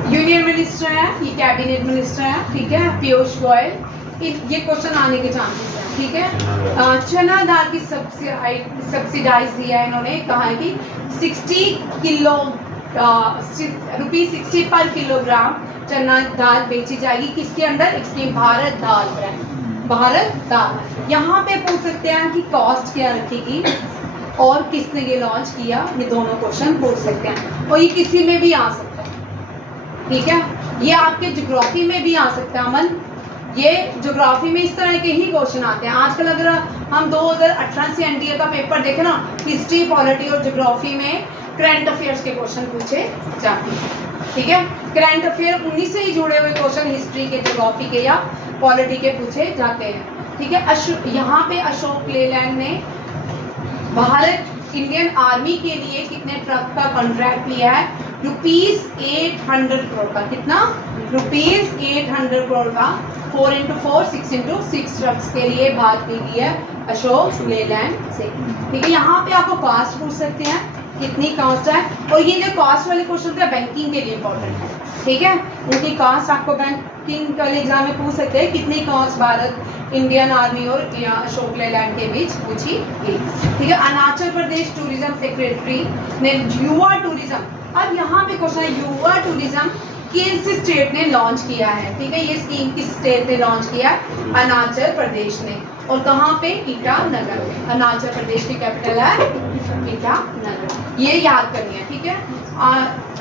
यूनियन मिनिस्टर है, ये कैबिनेट मिनिस्टर है, ठीक है, पीयूष गोयल। ये क्वेश्चन आने के चांसेस हैं, ठीक है। चना दाल की सब्सिडाइज दिया है इन्होंने, कहा है कि 60 किलो ₹60 पर किलोग्राम चना दाल बेची जाएगी। किसके अंडर? इसकी भारत दाल ब्रांड, भारत दाल। यहाँ पे पूछ सकते हैं कि कॉस्ट क्या रखेगी और किसने ये लॉन्च किया, ये दोनों क्वेश्चन पूछ सकते हैं। और ये किसी में भी आ सकता है, ठीक है। ये आपके ज्योग्राफी में भी आ सकता है। अमन, ये ज्योग्राफी में इस तरह के ही क्वेश्चन आते हैं आजकल। अगर हम 2018 से एनडीए का पेपर देखें ना, हिस्ट्री, पॉलिटी और ज्योग्राफी में करंट अफेयर्स के क्वेश्चन पूछे जाते हैं, ठीक है। करंट अफेयर उन्हीं से ही जुड़े हुए क्वेश्चन हिस्ट्री के, ज्योग्राफी के या पॉलिटी के पूछे जाते हैं, ठीक है। यहाँ पे अशोक लेलैंड ने भारत इंडियन आर्मी के लिए कितने ट्रक का कॉन्ट्रैक्ट लिया है? ₹800 करोड़ का। कितना? ₹800 करोड़ का 4x4 6x6 ट्रक्स के लिए बात की गई है अशोक लेलैंड से, ठीक है। यहाँ पे आपको कॉस्ट पूछ सकते हैं, कितनी कॉस्ट है। और ये जो कॉस्ट वाले क्वेश्चन होते हैं बैंकिंग के लिए इंपॉर्टेंट है, ठीक है। उनकी कॉस्ट आपको बैंकिंग का एग्जाम में पूछ सकते हैं, कितनी कॉस्ट भारत इंडियन आर्मी और अशोक लेलैंड के बीच पूछी गई, ठीक है। अरुणाचल प्रदेश टूरिज्म सेक्रेटरी ने युवा टूरिज्म, अब यहाँ पे क्वेश्चन है युवा टूरिज्म किस स्टेट ने लॉन्च किया है, ठीक है। ये स्कीम किस स्टेट ने लॉन्च किया? अरुणाचल प्रदेश ने। और कहाँ पे? ईटानगर में। अरुणाचल प्रदेश की कैपिटल है ईटानगर, ये याद करनी है, ठीक है।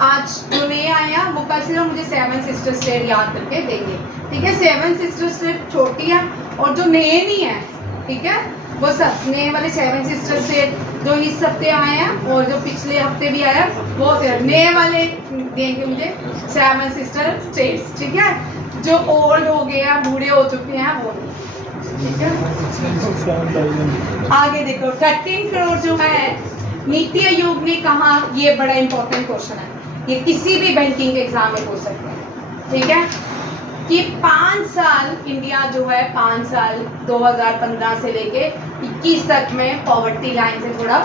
आज जो नए आए हैं वो कल सिर्फ मुझे 7 सिस्टर स्टेट याद करके देंगे, ठीक है। 7 सिस्टर स्टेट छोटी है, और जो नए नहीं है, ठीक है, वो सब नए वाले 7 सिस्टर स्टेट जो इस हफ्ते आए हैं और जो पिछले हफ्ते भी आया वो नए वाले देंगे मुझे 7 सिस्टर स्टेट्स, ठीक है। जो ओल्ड हो गए हैं, बूढ़े हो चुके हैं वो, ठीक है। आगे देखो 13 करोड़ जो है नीति आयोग ने कहा, ये बड़ा इंपॉर्टेंट क्वेश्चन है, ये किसी भी बैंकिंग एग्जाम में पूछ सकते हैं, ठीक है। कि 5 साल इंडिया जो है 5 साल 2015 से लेके 21 तक में पॉवर्टी लाइन से थोड़ा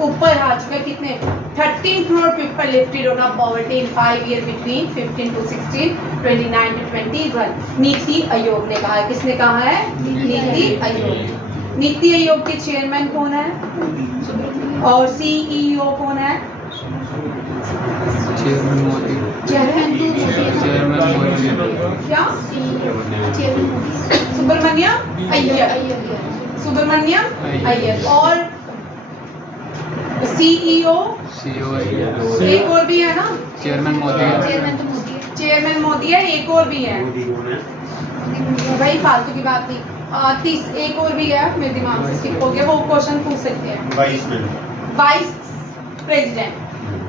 ऊपर आ चुका है। कितने 13 crore people lifted out of poverty in 5 year between 15 to 16, 29 to 21। NITI Aayog ने कहा है। किसने कहा है? नीति आयोग। नीति आयोग के चेयरमैन कौन है और सीईओ कौन है? Chairman Modi. Chairman chairman Modi. क्या? चेयरमैन सुब्रमण्यम अय्यर। सुब्रमण्यम अय्यर। और सीईओ सीईओ एक और भी है ना? चेयरमैन मोदी है। चेयरमैन तो मोदी है। चेयरमैन मोदी है, एक और भी है। भाई फालतू की बात नहीं। 30 एक और भी है, मेरे दिमाग से स्किप हो गया। वो क्वेश्चन पूछ सकते हैं। वाइस प्रेसिडेंट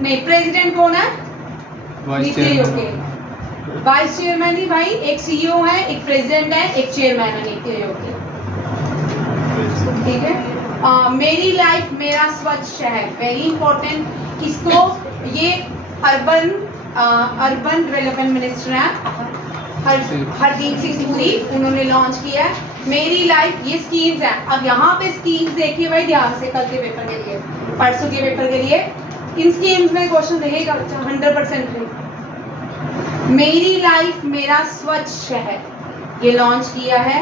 नहीं, प्रेसिडेंट कौन है? Vice NITI Aayog chairman. के वाइस चेयरमैन ही भाई, एक सीईओ है, एक प्रेसिडेंट है, एक चेयरमैन है नीति आयोग के। ठीक है। मेरी लाइफ मेरा स्वच्छ शहर, वेरी इंपॉर्टेंट। किसको? ये अर्बन डेवलपमेंट मिनिस्टर है हरदीप सिंह पुरी, उन्होंने लॉन्च किया है मेरी लाइफ। ये स्कीम्स हैं। अब यहाँ पे स्कीम्स देखिए भाई ध्यान से, कल के पेपर के लिए, परसों के पेपर के लिए इन स्कीम्स में क्वेश्चन रहेगा 100%। मेरी लाइफ मेरा स्वच्छ शहर ये लॉन्च किया है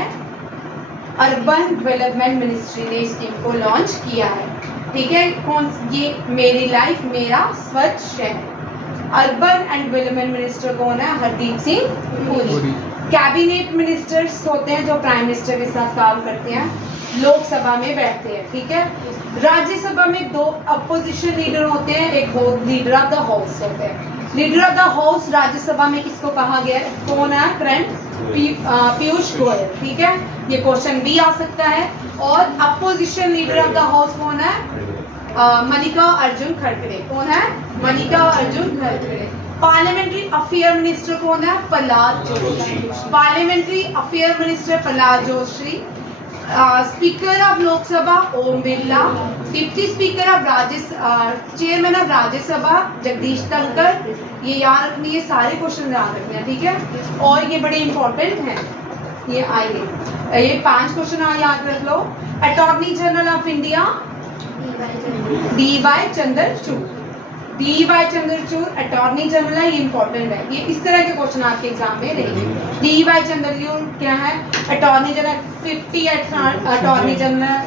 अर्बन डेवलपमेंट मिनिस्ट्री ने, स्कीम को लॉन्च किया है। ठीक है। कौन? ये मेरी लाइफ मेरा स्वच्छ शहर। अर्बन एंड डेवलपमेंट मिनिस्टर कौन है? हरदीप सिंह पुरी। कैबिनेट मिनिस्टर्स होते हैं जो प्राइम मिनिस्टर के साथ काम करते हैं, लोकसभा में बैठते हैं। ठीक है। राज्यसभा में 2 अपोजिशन लीडर होते हैं, एक लीडर ऑफ द हाउस होते हैं। Leader of the house Rajya Sabha में किसको कहा गया है? कौन है? करंट पीयूष गोयल। ठीक है। ये क्वेश्चन भी आ सकता है। और opposition leader of the house कौन है? मल्लिका अर्जुन खड़गे। कौन है? मल्लिका अर्जुन खड़गे। पार्लियामेंट्री अफेयर मिनिस्टर कौन है? Pralhad Joshi. Parliamentary affair minister Pralhad Joshi. Speaker of Lok Sabha Om Birla. Deputy speaker of chairman of Rajya Sabha Jagdeep Dhankhar. ये याद रखनी है, सारे क्वेश्चन याद रखने हैं। ठीक है। और ये बड़े इंपॉर्टेंट हैं, ये आएंगे। ये 5 क्वेश्चन याद रख लो। Attorney general of India DY Chandrachud. DY Chandrachud attorney general है, ये इंपॉर्टेंट है। ये इस तरह के क्वेश्चन आपके एग्जाम में रहेंगे। DY चंद्रचूड़ क्या है? Attorney general. 50 अटॉर्नी जनरल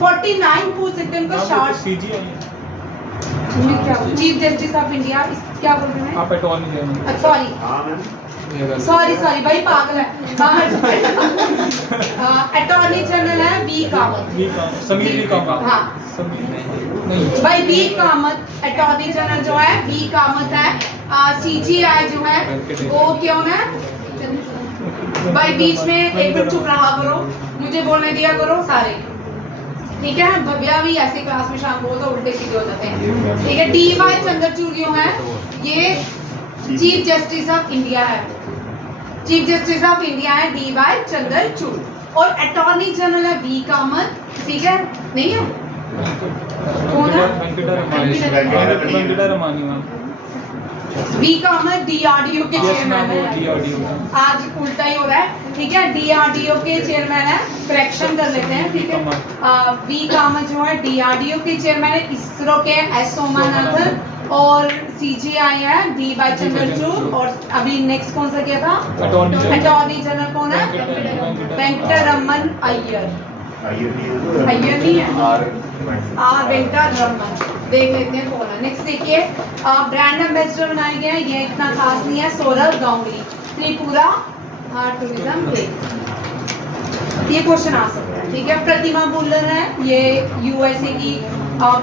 49 पूछ सकते हैं उनको शॉर्ट। क्या चीफ जस्टिस ऑफ इंडिया क्या बोल रहे हैं आप? Attorney general. सॉरी भाई पागल है। अटॉर्नी जनरल है वी कामत। समीर कामत। हाँ नहीं भाई वी कामत अटॉर्नी जनरल जो है वी कामत है। CGI जो है वो क्यों है? भाई बीच में एक मिनट चुप रहा करो, मुझे बोलने दिया करो सारे। ठीक है। भव्या भी ऐसे क्लास में शाम को तो उल्टे सीधे हो जाते हैं। ठीक है। DY चंद्रचूड़ जो है ये चीफ जस्टिस ऑफ इंडिया है। चीफ जस्टिस ऑफ इंडिया है DY चंद्रचूड़। और अटॉर्नी जनरल है वी कामत। ठीक है। नहीं है? कौन है? वेंकटा रमानी। वी कामत DRDO के चेयरमैन है। आज उल्टा ही हो रहा है। ठीक है। DRDO के चेयरमैन है, करेक्शन कर लेते हैं। ठीक है। वी कामत जो है DRDO के चेयरमैन है। इसरो के S सोमानाथन। और CGI है DY चंद्रचूड़। और अभी नेक्स्ट कौन सा किया था? अटॉर्नी जनरल कौन है? वेंकटा रमन अय्यर। अय्यर नहीं है, वेंकटा रमन। देख लेते हैं कौन है। नेक्स्ट देखिए, ब्रांड एम्बेसडर बनाए गए हैं, ये इतना खास नहीं है, सौरभ गांगुली, त्रिपुरा टूरिज्म के। ये क्वेश्चन आ सकता है। ठीक है। प्रतिमा बुल्लर है, ये USA की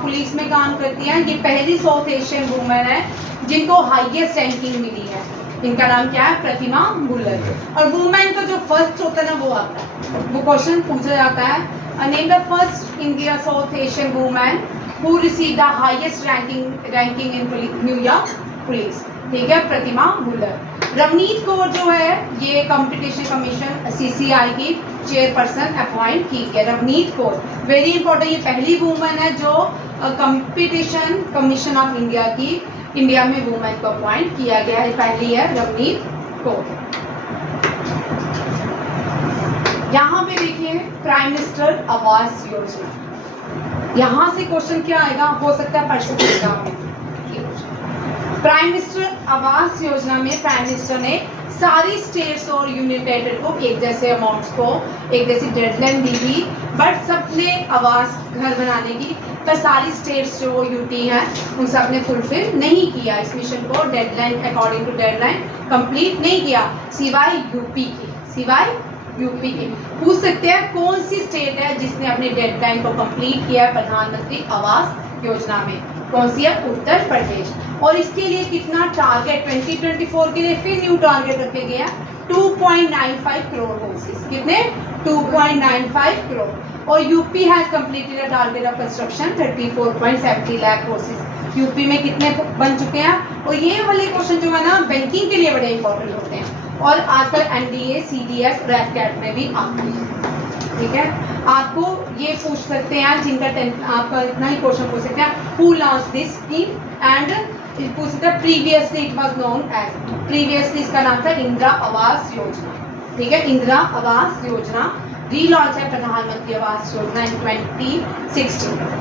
पुलिस में काम करती है। ये पहली साउथ एशियन वुमेन है जिनको हाईएस्ट रैंकिंग मिली है। इनका नाम क्या है? प्रतिमा बुल्लर। और वुमेन का जो फर्स्ट होता है ना वो आता है, वो क्वेश्चन पूछा जाता है। Name the first India south Asian women who receive the highest ranking in New York police. ठीक है। प्रतिमा बुल्लर। रवनीत कौर जो है ये कंपटीशन कमीशन CCI की चेयरपर्सन अपॉइंट की है। रवनीत कौर वेरी इंपॉर्टेंट, ये पहली वुमेन है जो कंपटीशन कमीशन ऑफ इंडिया की इंडिया में वुमेन को अपॉइंट किया गया है। पहली है रवनीत कौर। यहाँ पे देखिए प्राइम मिनिस्टर आवास योजना, यहाँ से क्वेश्चन क्या आएगा, हो सकता है परसों एग्जाम में। प्राइम मिनिस्टर आवास योजना में प्राइम मिनिस्टर ने सारी स्टेट्स और यूनियन टेरिटरी को एक जैसे अमाउंट्स को एक जैसी डेडलाइन दी थी, बट सबने आवास घर बनाने की, पर सारी स्टेट्स जो यूटी हैं उन सब ने फुलफिल नहीं किया इस मिशन को, deadline according to deadline complete नहीं किया, सिवाय यूपी की, सिवाय यूपी की। पूछ सकते हैं कौन सी स्टेट है जिसने अपने डेडलाइन को कंप्लीट किया है प्रधानमंत्री आवास योजना में, कौन सी है, उत्तर प्रदेश। और इसके लिए कितना टारगेट 2024 के लिए फिर न्यू टारगेट रखे गए हैं 2.95 करोड़ हाउसेस, कितने 2.95 करोड़। और UP has completed a target of construction 34.70 lakh houses. UP में कितने बन चुके हैं। और ये वाले क्वेश्चन जो है ना बैंकिंग के लिए बड़े इंपॉर्टेंट होते हैं और आजकल एनडीए सीडीएस और एफकैट में भी आते हैं, ठीक है। आपको ये पूछ सकते हैं जिनका आपका इतना ही क्वेश्चन पूछ सकते हैं, who launch this scheme and पूछ सकते हैं previously it was known as, previously इसका नाम था इंदिरा आवास योजना, ठीक है। इंदिरा आवास योजना रीलॉन्च है प्रधानमंत्री आवास योजना इन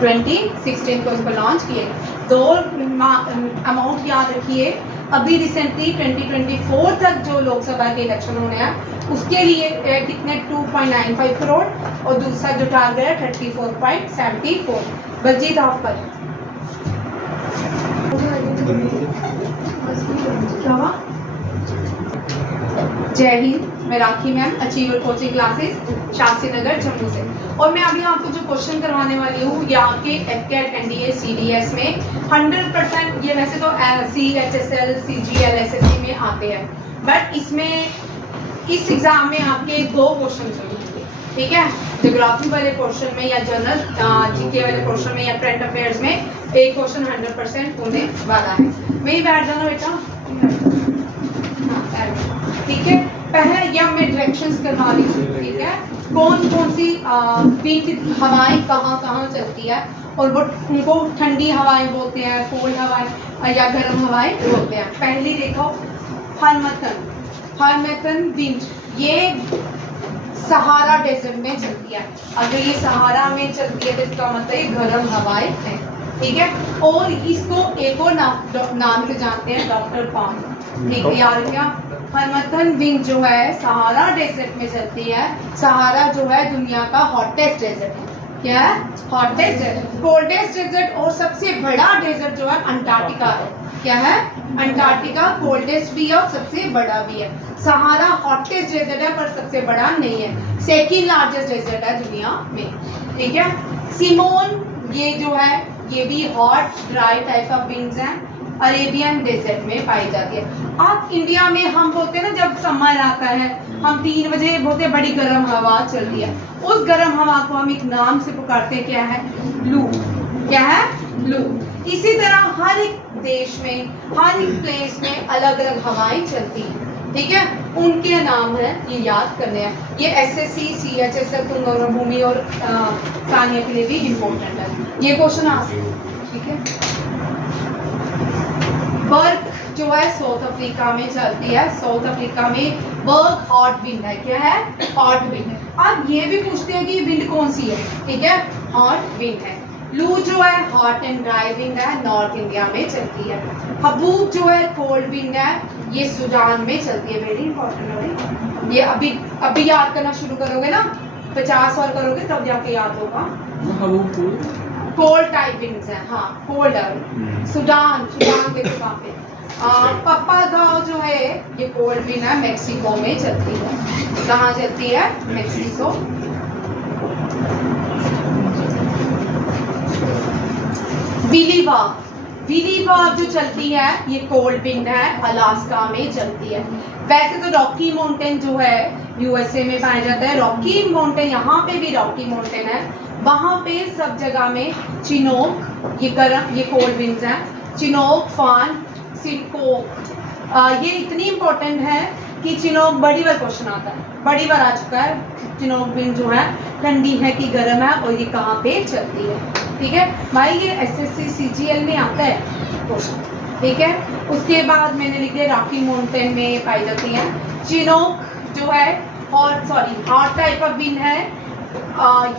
2016 को इसको लॉन्च किए। दो अमाउंट याद रखिए, अभी रिसेंटली 2024 तक जो लोकसभा के इलेक्शन होने हैं उसके लिए कितने 2.95 करोड़ और दूसरा जो टारगेट है 34.74। बलजीत ऑफ पर क्या हुआ? जय हिंद, मैं Rakhi ma'am, achiever coaching classes, Shastri Nagar, Jammu से। और मैं अभी आपको जो क्वेश्चन करवाने वाली हूँ ये आपके एफकेट एनडीए सीडीएस में 100%, ये वैसे तो CHSL CGL SSC में आते हैं, बट इसमें इस एग्जाम में आपके 2 क्वेश्चन होंगे, ठीक है। ज्योग्राफी वाले क्वेश्चन में या जनरल जीके वाले क्वेश्चन में या करंट अफेयर्स में एक क्वेश्चन 100% होने वाला है। वही बैठ जाना बेटा, ठीक है। पहले या मैं डायरेक्शंस करवा रही हूँ, ठीक है, कौन कौन सी विंड हवाएं कहाँ कहाँ चलती है और वो उनको ठंडी हवाएं बोलते हैं, कोल्ड हवाएं या गर्म हवाएं बोलते हैं। पहली देखो हरमैथन विंड, ये सहारा डेजर्ट में चलती है। अगर ये सहारा में चलती है तो इसका मतलब ये गर्म हवाएं हैं, ठीक है। और इसको एक और नाम से जानते हैं, डॉक्टर पॉम, ठीक है। याद क्या, हरमैथन विंड जो है सहारा डेजर्ट में चलती है। सहारा जो है दुनिया का हॉटेस्ट डेजर्ट है, क्या है, हॉटेस्ट डेजर्ट, कोल्डेस्ट डेजर्ट और सबसे बड़ा डेजर्ट जो है अंटार्कटिका है, क्या है, अंटार्कटिका कोल्डेस्ट भी है और सबसे बड़ा भी है। सहारा हॉटेस्ट डेजर्ट है पर सबसे बड़ा नहीं है, सेकंड लार्जेस्ट डेजर्ट है दुनिया में, ठीक है। सिमोन ये जो है ये भी hot dry type of winds हैं, अरेबियन डेजर्ट में पाई जाती है। अब इंडिया में हम बोलते हैं ना जब समर आता है हम 3 बजे बोलते हैं बड़ी गर्म हवा चल रही है, उस गर्म हवा को हम एक नाम से पुकारते हैं, क्या है, लू, क्या है, लू। इसी तरह हर एक देश में हर एक प्लेस में अलग अलग हवाएं चलती हैं, ठीक है, उनके नाम है, ये याद करने हैं। ये SSC CHSL तुम दोनों भूमि और सानिया के लिए भी इम्पोर्टेंट है, ये क्वेश्चन आ सकते हैं, ठीक है। बर्क जो है साउथ अफ्रीका में चलती है, साउथ अफ्रीका में बर्क हॉट विंड है, क्या है, हॉट विंड है। अब ये भी पूछते हैं कि विंड कौन सी है, ठीक है, हॉट विंड है। लू जो है हॉट एंड ड्राई विंड है, नॉर्थ इंडिया में चलती है। हबूब जो है कोल्ड विंड है, ये सूडान में चलती है, वेरी इंपॉर्टेंट है। ये अभी याद करना शुरू करोगे ना, 50 बार करोगे तब जाके याद होगा। कोल्ड टाइप विंड्स हैं, हाँ, कोल्ड है। सूडान देखो कहाँ पे, पप्पा गाँव जो है ये कोल्ड विंड है, मेक्सिको में चलती है। कहाँ चलती है, मेक्सिको। विलीवा जो चलती है ये कोल्ड विंड है, अलास्का में चलती है। वैसे तो रॉकी माउंटेन जो है USA में पाया जाता है, रॉकी माउंटेन, यहाँ पे भी रॉकी माउंटेन है, वहाँ पे सब जगह में चिनोक, ये कोल्ड विंड्स हैं, चिनोक, फान, सिरकोक। ये इतनी इंपॉर्टेंट है कि चिनोक बड़ी बार क्वेश्चन आता है, बड़ी बार आ चुका है। चिनोक विंड जो है ठंडी है कि गर्म है और ये कहाँ पे चलती है, ठीक है भाई। ये SSC CGL में आता है क्वेश्चन, ठीक है। उसके बाद मैंने लिख दिया रॉकी माउंटेन में पाई जाती है। चिनोक जो है हॉट टाइप ऑफ विंड है।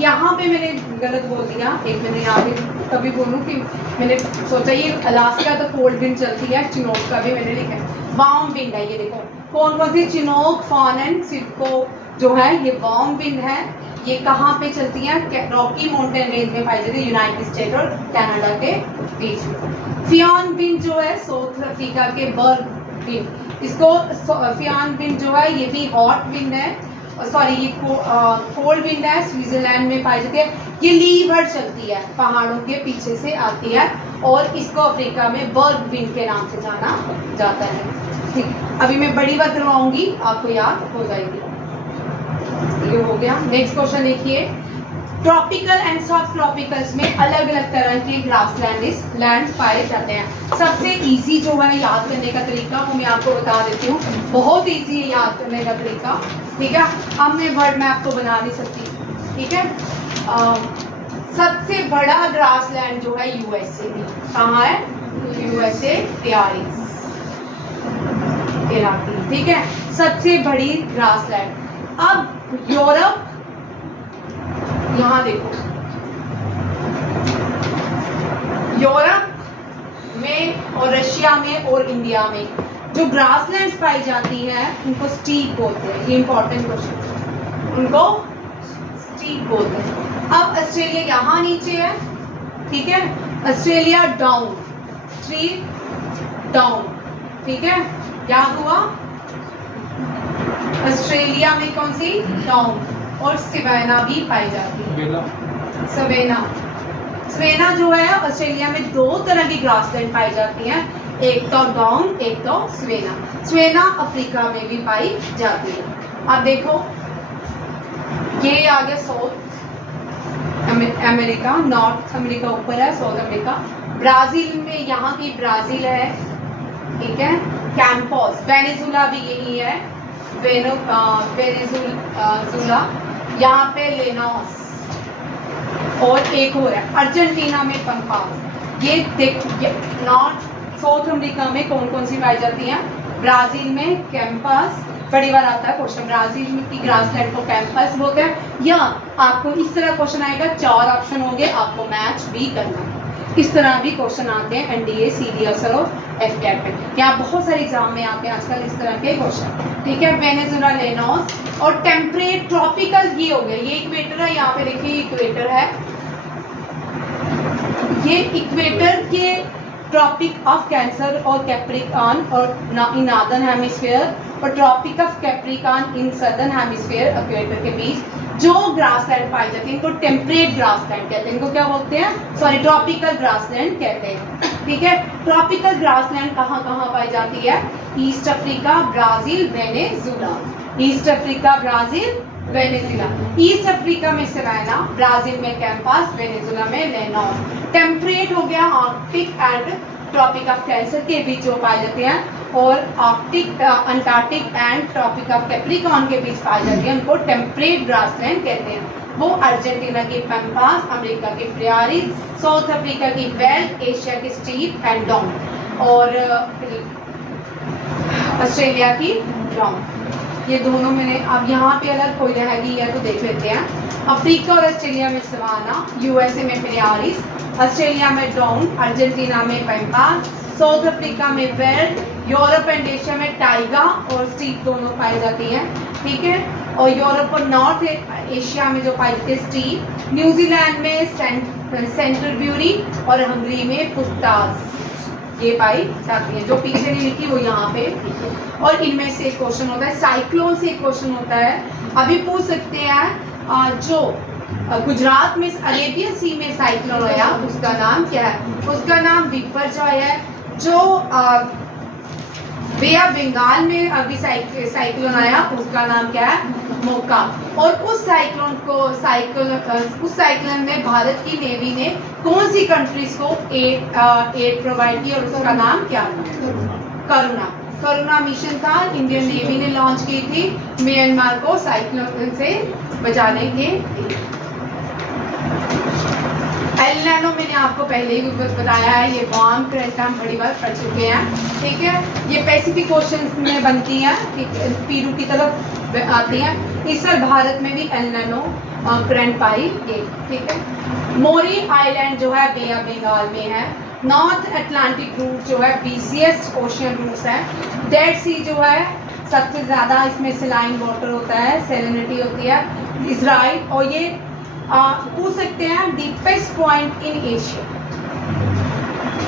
यहाँ पे मैंने गलत बोल दिया, एक मैंने यहाँ पे कभी बोलूँ कि मैंने सोचा ये अलास्का तो कोल्ड विंड चलती है, चिनोक का भी मैंने लिखा है वार्म विंड है। ये देखो कौन कौन सी चिनोक, फॉन सिडको जो है ये वार्म विंड है। ये कहाँ पे चलती है? रॉकी माउंटेन रेंज में पाई जाती है, यूनाइटेड स्टेट और कनाडा के बीच में। फियान विंड जो है साउथ अफ्रीका के बर्ग विंड, इसको फियान विंड जो है ये भी हॉट विंड है, सॉरी ये कोल्ड विंड है, स्विट्जरलैंड में पाई जाती है। ये लीवर चलती है, पहाड़ों के पीछे से आती है और इसको अफ्रीका में बर्ग विंड के नाम से जाना जाता है। ठीक, अभी मैं बड़ी बात करवाऊंगी, आपको याद हो जाएगी। ये हो गया। नेक्स्ट क्वेश्चन देखिए, ट्रॉपिकल एंड सब ट्रॉपिकल्स में अलग अलग तरह के ग्रासलैंड पाए जाते हैं। सबसे इजी जो है याद करने का तरीका वो मैं आपको बता देती हूँ, बहुत इजी है याद करने का तरीका। ठीक है, अब मैं वर्ड मैप तो बना नहीं सकती। ठीक है, सबसे बड़ा ग्रासलैंड जो है यूएसए में, कहाँ है? यूएसए पेरिस इलाके। ठीक है, सबसे बड़ी ग्रासलैंड। अब यूरोप, यहाँ देखो यूरोप में और रशिया में और इंडिया में जो ग्रासलैंड्स पाई जाती हैं उनको स्टीप बोलते हैं। ये इंपॉर्टेंट क्वेश्चन, उनको स्टीप बोलते हैं। अब ऑस्ट्रेलिया यहाँ नीचे है, ठीक है, ऑस्ट्रेलिया डाउन, स्ट्रीट डाउन। ठीक है, याद हुआ? ऑस्ट्रेलिया में कौन सी? डाउन। और सवेना भी पाई जाती है, सवेना जो है ऑस्ट्रेलिया में दो तरह की ग्रासलैंड पाई जाती हैं, एक तो डाउन, एक तो सवेना। सवेना अफ्रीका में भी पाई जाती है। अब देखो ये आ गया साउथ अमेरिका, नॉर्थ अमेरिका ऊपर है, साउथ अमेरिका। ब्राजील में यहाँ की ब्राजील है, ठीक है, कैंपोस। वेनेजुला भी यही है, वेनेजुला, यहाँ पे लेनोस, और एक और है अर्जेंटीना में पंपास। ये देख, नॉर्थ साउथ अमेरिका में कौन कौन सी पाई जाती हैं? ब्राजील में कैंपस, बड़ी बार आता है क्वेश्चन, ब्राजील की ग्रासलैंड को कैंपस बोलते हैं। या आपको इस तरह क्वेश्चन आएगा, 4 ऑप्शन होंगे, आपको मैच भी करना है। इस तरह भी क्वेश्चन आते हैं एनडीए, सीडीएस और एफकैट में। यहाँ बहुत सारे एग्जाम में आते हैं आजकल इस तरह के क्वेश्चन। ठीक है, वेनेजुला, लेनोस और टेम्परेट ट्रॉपिकल ये हो गया। ये इक्वेटर है, यहाँ पे देखिए इक्वेटर है, ये इक्वेटर के ट्रॉपिक ऑफ कैंसर और कैप्रिकॉन और इन नॉर्दर्न हेमिस्फीयर और tropic of Capricorn in southern hemisphere, equator के बीच जो ग्रासलैंड पाई जाती है इनको टेम्परेट ग्रासलैंड कहते हैं। इनको क्या बोलते हैं? सॉरी, ट्रॉपिकल ग्रासलैंड कहते हैं। ठीक है, ट्रॉपिकल ग्रासलैंड कहाँ कहाँ पाई जाती है? East Africa, Brazil, Venezuela. East Africa, Brazil, Venezuela. East Africa में सवेना, ब्राजील में कैंपस, वेनेजुला में लेनोस। टेम्परेट हो गया Arctic and tropic of Cancer के बीच जो पाए जाते हैं, और Arctic, Antarctic and tropic of Capricorn के बीच पाई जाती है, उनको टेम्परेट ग्रासलैंड कहते हैं। वो अर्जेंटीना की पैम्पास, अमेरिका की प्रियरीज, साउथ अफ्रीका की वेल्ट, एशिया की स्टीप एंड डाउन, और ऑस्ट्रेलिया की डाउन। ये दोनों मैंने, अब यहाँ पे अगर कोई रहेगी या तो देख लेते हैं। अफ्रीका और ऑस्ट्रेलिया में सवाना, यूएसए में प्रियरीज, ऑस्ट्रेलिया में डाउन, अर्जेंटीना में पैम्पास, साउथ अफ्रीका में वेल्ट, यूरोप एंड एशिया में टाइगा और स्टीप दोनों पाई जाती हैं। ठीक है, और यूरोप और नॉर्थ एशिया में जो पाई जाती है स्टीप, न्यूजीलैंड में सेंट्रल ब्यूरी और हंगरी में पुस्तास ये पाई जाती है। जो पीछे नहीं लिखी वो यहाँ पे। और इनमें से एक क्वेश्चन होता है, साइक्लोन से एक क्वेश्चन होता है, अभी पूछ सकते हैं, जो गुजरात में अरेबियन सी में साइक्लोन आया उसका नाम क्या है? उसका नाम बिपरजॉय है। जो बे ऑफ बंगाल में अभी साइक्लोन आया उसका नाम क्या है? मोका। और उस साइक्लोन में भारत की नेवी ने कौन सी कंट्रीज को एड प्रोवाइड की और उसका नाम क्या था? करुणा मिशन था, इंडियन नेवी ने लॉन्च की थी म्यांमार को साइक्लोन से बचाने के लिए। एल नैनो मैंने आपको पहले ही बताया है, ये वार्म करंट हम बड़ी बार पढ़ चुके हैं, ठीक है। ये पैसिफिक ओशन में बनती हैं, ठीक है, पीरू की तरफ आती हैं। इस साल भारत में भी एल नैनो करंट पाई गई, ठीक है। मोरी आइलैंड जो है बे ऑफ बंगाल में है। नॉर्थ अटलांटिक रूट जो है बिजिएस्ट ओशन रूट्स है। डेड सी जो है सबसे ज़्यादा इसमें सलाइन वाटर होता है, सेलेनिटी होती है, इजराइल। और ये पूछ सकते हैं deepest point in Asia,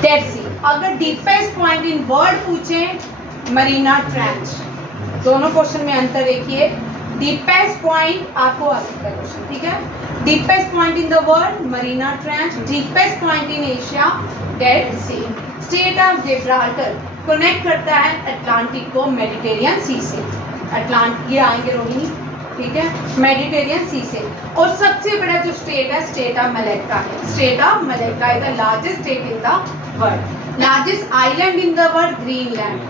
dead sea. अगर डीपेस्ट पॉइंट इन वर्ल्ड पूछें, मरीना ट्रेंच। दोनों क्वेश्चन में अंतर देखिए, डीपेस्ट पॉइंट आपको आ सकता है क्वेश्चन, ठीक है। Deepest point in the world Mariana trench, deepest point in Asia dead Sea. Strait of Gibraltar connect करता है अटलांटिक को मेडिटेरियन सी से। अटलांटिक ये आएंगे रोहिणी, ठीक है, मेडिटेरियन सी से। और सबसे बड़ा जो स्टेट है स्टेट ऑफ मलक्का है। State of Malacca is the largest state in the world. Largest island in the world Greenland.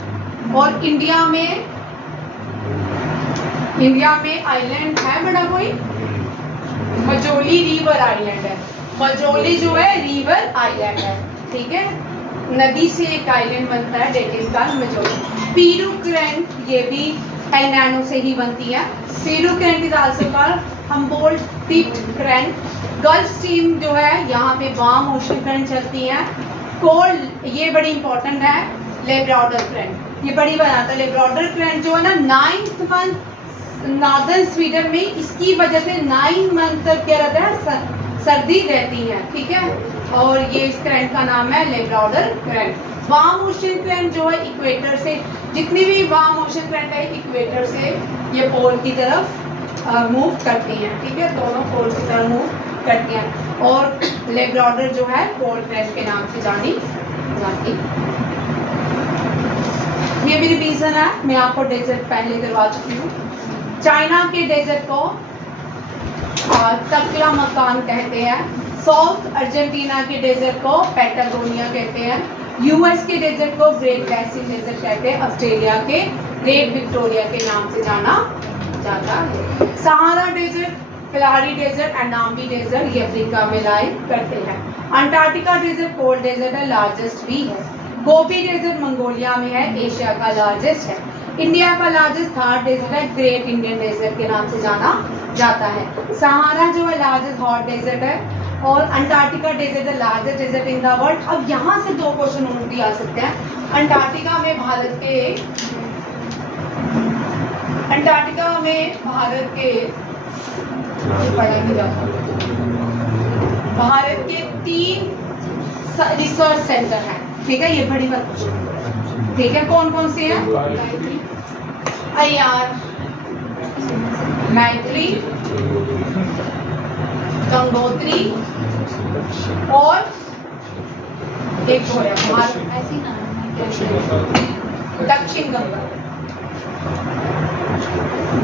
और इंडिया में आइलैंड है बड़ा कोई, मजोली रिवर आइलैंड है। मजोली जो है रिवर आइलैंड है, ठीक है। नदी से एक आइलैंड बनता है, that is called Majuli. Peru current ये भी एल नैनो से ही बनती है। Peru current is also called Humboldt tip current. Gulf stream जो है यहाँ पे वार्म ओशन करंट चलती है। कोल्ड ये बड़ी इंपॉर्टेंट है, लेब्राडोर करंट, ये बड़ी बनाता है। लेब्राडोर करंट जो है ना 9th मंथ नॉर्दर्न स्वीडन में, इसकी वजह से 9 मंथ तक क्या रहता है, सर्दी रहती है, ठीक है। और ये इस करंट का नाम है Labrador current. Warm ocean current जो है इक्वेटर से, जितनी भी वार्म ओशन करंट है इक्वेटर से ये पोल की तरफ मूव करती हैं, ठीक है, दोनों पोल की तरफ मूव करती हैं। और लेब्राडोर जो है पोल करंट के नाम से जानी जाती। ये भी रिवीजन है, मैं आपको डेजर्ट पहले करवा चुकी हूँ। चाइना के डेजर्ट को तकला मकान कहते हैं। साउथ अर्जेंटीना के डेजर्ट को पैटागोनिया कहते हैं। यूएस के डेजर्ट को ग्रेट बेसिन डेजर्ट कहते हैं। ऑस्ट्रेलिया के ग्रेट विक्टोरिया के नाम से जाना जाता है। सहारा डेजर्ट, कलारी डेजर्ट, अनामी डेजर्ट ये अफ्रीका में लाई करते हैं। अंटार्कटिका डेजर्ट कोल्ड डेजर्ट है, लार्जेस्ट भी है। गोबी डेजर्ट मंगोलिया में है, एशिया का लार्जेस्ट है। इंडिया का लार्जेस्ट थर्ड डेजर्ट है, ग्रेट इंडियन डेजर्ट के नाम से जाना जाता है। सहारा जो है लार्जेस्ट हॉट डेजर्ट है। और Antarctica desert the largest desert in the world. अब यहाँ से दो क्वेश्चन और भी आ सकते हैं। अंटार्कटिका में भारत के 3 रिसर्च सेंटर हैं, ठीक है, ये बड़ी बात, ठीक है। कौन कौन से हैं? अय्यार, मैत्री, गंगोत्री और एक और है दक्षिण गंगा।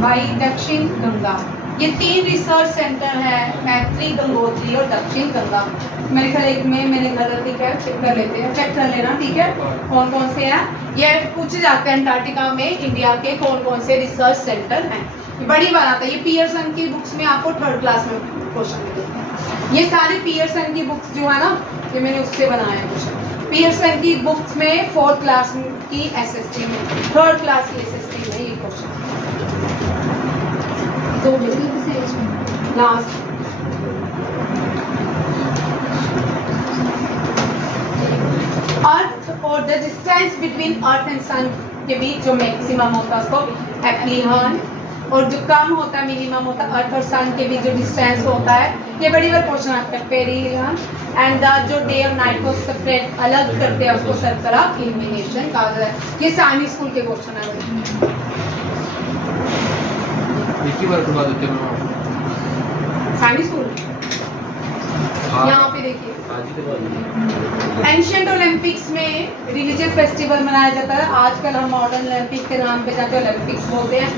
भाई दक्षिण गंगा, ये 3 रिसर्च सेंटर है, मैत्री, गंगोत्री और दक्षिण गंगा। मेरे ख्याल एक में मैंने गलती क्या चेक कर लेते हैं, चेक कर लेना, ठीक है, कौन कौन से हैं। ये पूछे जाते हैं अंटार्कटिका में इंडिया के कौन कौन से रिसर्च सेंटर हैं, बड़ी बार आता है। ये पियर्सन की बुक्स में आपको 3rd क्लास में क्वेश्चन मिलते हैं। ये सारे पियर्सन की बुक्स जो है ना, ये मैंने उससे बनाया क्वेश्चन। पियर्सन की बुक्स में 4th क्लास की एसएसटी में, 3rd क्लास की एसएसटी में ये क्वेश्चन तो लास्ट। अर्थ और the distance between earth and sun के बीच जो मैक्सिमम होता है उसको एप्लीहर्न, और जो कम होता है मिनिमम होता है अर्थ और सन के बीच जो डिस्टेंस होता है, ये बड़ी बार क्वेश्चन आता है। पेरिहर्न एंड द जो डे और नाइट को सेपरेट अलग करते हैं उसको सर्कल ऑफ इल्यूमिनेशन कहा जाता है। ये साइंस स्कूल के क्वेश्चन है। एक ही बार करवा देते हैं साइंस स्कूल यहाँ पे देखिए, एंशिएंट ओलंपिक्स में रिलीजियस फेस्टिवल मनाया जाता है। आजकल हम मॉडर्न ओलंपिक के नाम पे जाते हैं, ओलंपिक्स बोलते हैं।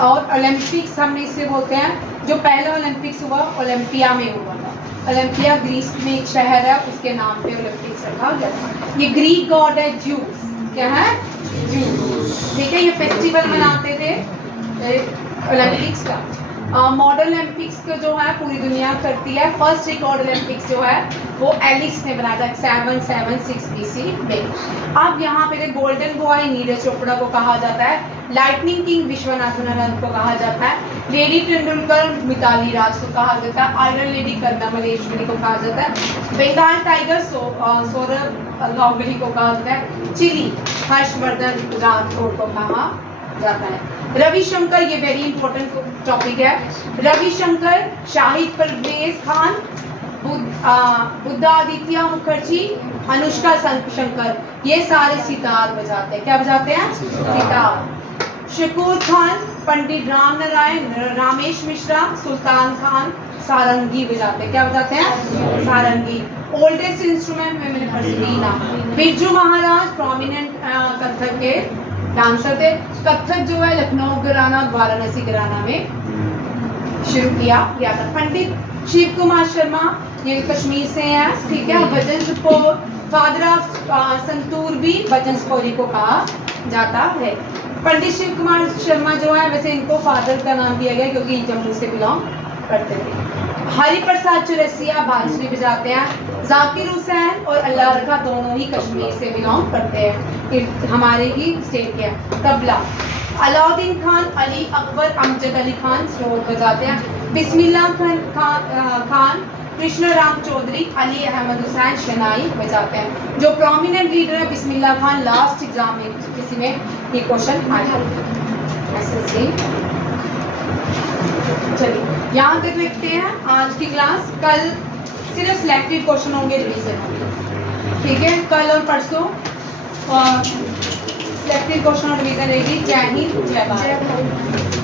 और ओलंपिक्स हम इससे बोलते हैं, जो पहला ओलंपिक्स हुआ ओलंपिया में हुआ था। ओलंपिया ग्रीस में एक शहर है, उसके नाम पे ओलंपिक्स रखा गया था। ये ग्रीक गॉड है ज्यूस, क्या है? ज्यूस, ठीक है। ये फेस्टिवल मनाते थे ओलंपिक्स का। मॉडल ओलंपिक्स को जो है पूरी दुनिया करती है। फर्स्ट रिकॉर्ड ओलंपिक्स जो है वो एलिस ने बनाया था 776 BC में। अब यहाँ पे गोल्डन बॉय नीरज चोपड़ा को कहा जाता है, लाइटनिंग किंग विश्वनाथन आनंद को कहा जाता है, लेडी तेंदुलकर मिताली राज को कहा जाता है, आयरन लेडी कन्ना मलेश्वरी को कहा जाता है, बंगाल टाइगर सौरभ गांगुली को कहा जाता है, चिली हर्षवर्धन राठौड़ को कहा जाता है। रविशंकर, ये वेरी इंपॉर्टेंट टॉपिक है, रविशंकर, शाहिद परवेज खान, बुद्धादित्य मुखर्जी, अनुष्का शंकर, ये सारे सितार बजाते हैं। क्या बजाते हैं? सितार। शकूर खान, पंडित राम नारायण, रामेश मिश्रा, सुल्तान खान सारंगी बजाते हैं। क्या बजाते हैं? सारंगी। ओल्डेस्ट इंस्ट्रूमेंट में मैंने वीणा। बिरजू महाराज प्रोमिनेंट कथक के डांसर थे। कथक जो है लखनऊ घराना, वाराणसी घराना में शुरू किया गया था। पंडित शिव कुमार शर्मा, ये कश्मीर से हैं, ठीक है। भजन स्पोर, फादर ऑफ संतूर भी भजन स्पोरी को कहा जाता है। पंडित शिव कुमार शर्मा जो है, वैसे इनको फादर का नाम दिया गया क्योंकि जम्मू से बिलोंग करते थे। हरिप्रसाद चौरसिया बांसुरी बजाते हैं। जाकिर हुसैन और अल्लाह रखा दोनों ही कश्मीर से बिलोंग करते हैं, ये हमारे ही स्टेट के हैं। तबला, अलाउद्दीन खान, अली अकबर, अमजद अली खान स्रोत बजाते हैं। बिस्मिल्लाह खान, कृष्ण राम चौधरी, अली अहमद हुसैन शनाई बजाते हैं। जो प्रोमिनेंट लीडर है बिस्मिल्लाह खान, लास्ट एग्जाम में किसी में ये क्वेश्चन आया। चलिए यहाँ तक लिखते हैं आज की क्लास। कल सिर्फ सिलेक्टेड क्वेश्चन होंगे, रिवीजन होंगे, ठीक है। कल और परसों सिलेक्टेड क्वेश्चन और रिवीजन रहेगी। जय हिंद, जय भारत।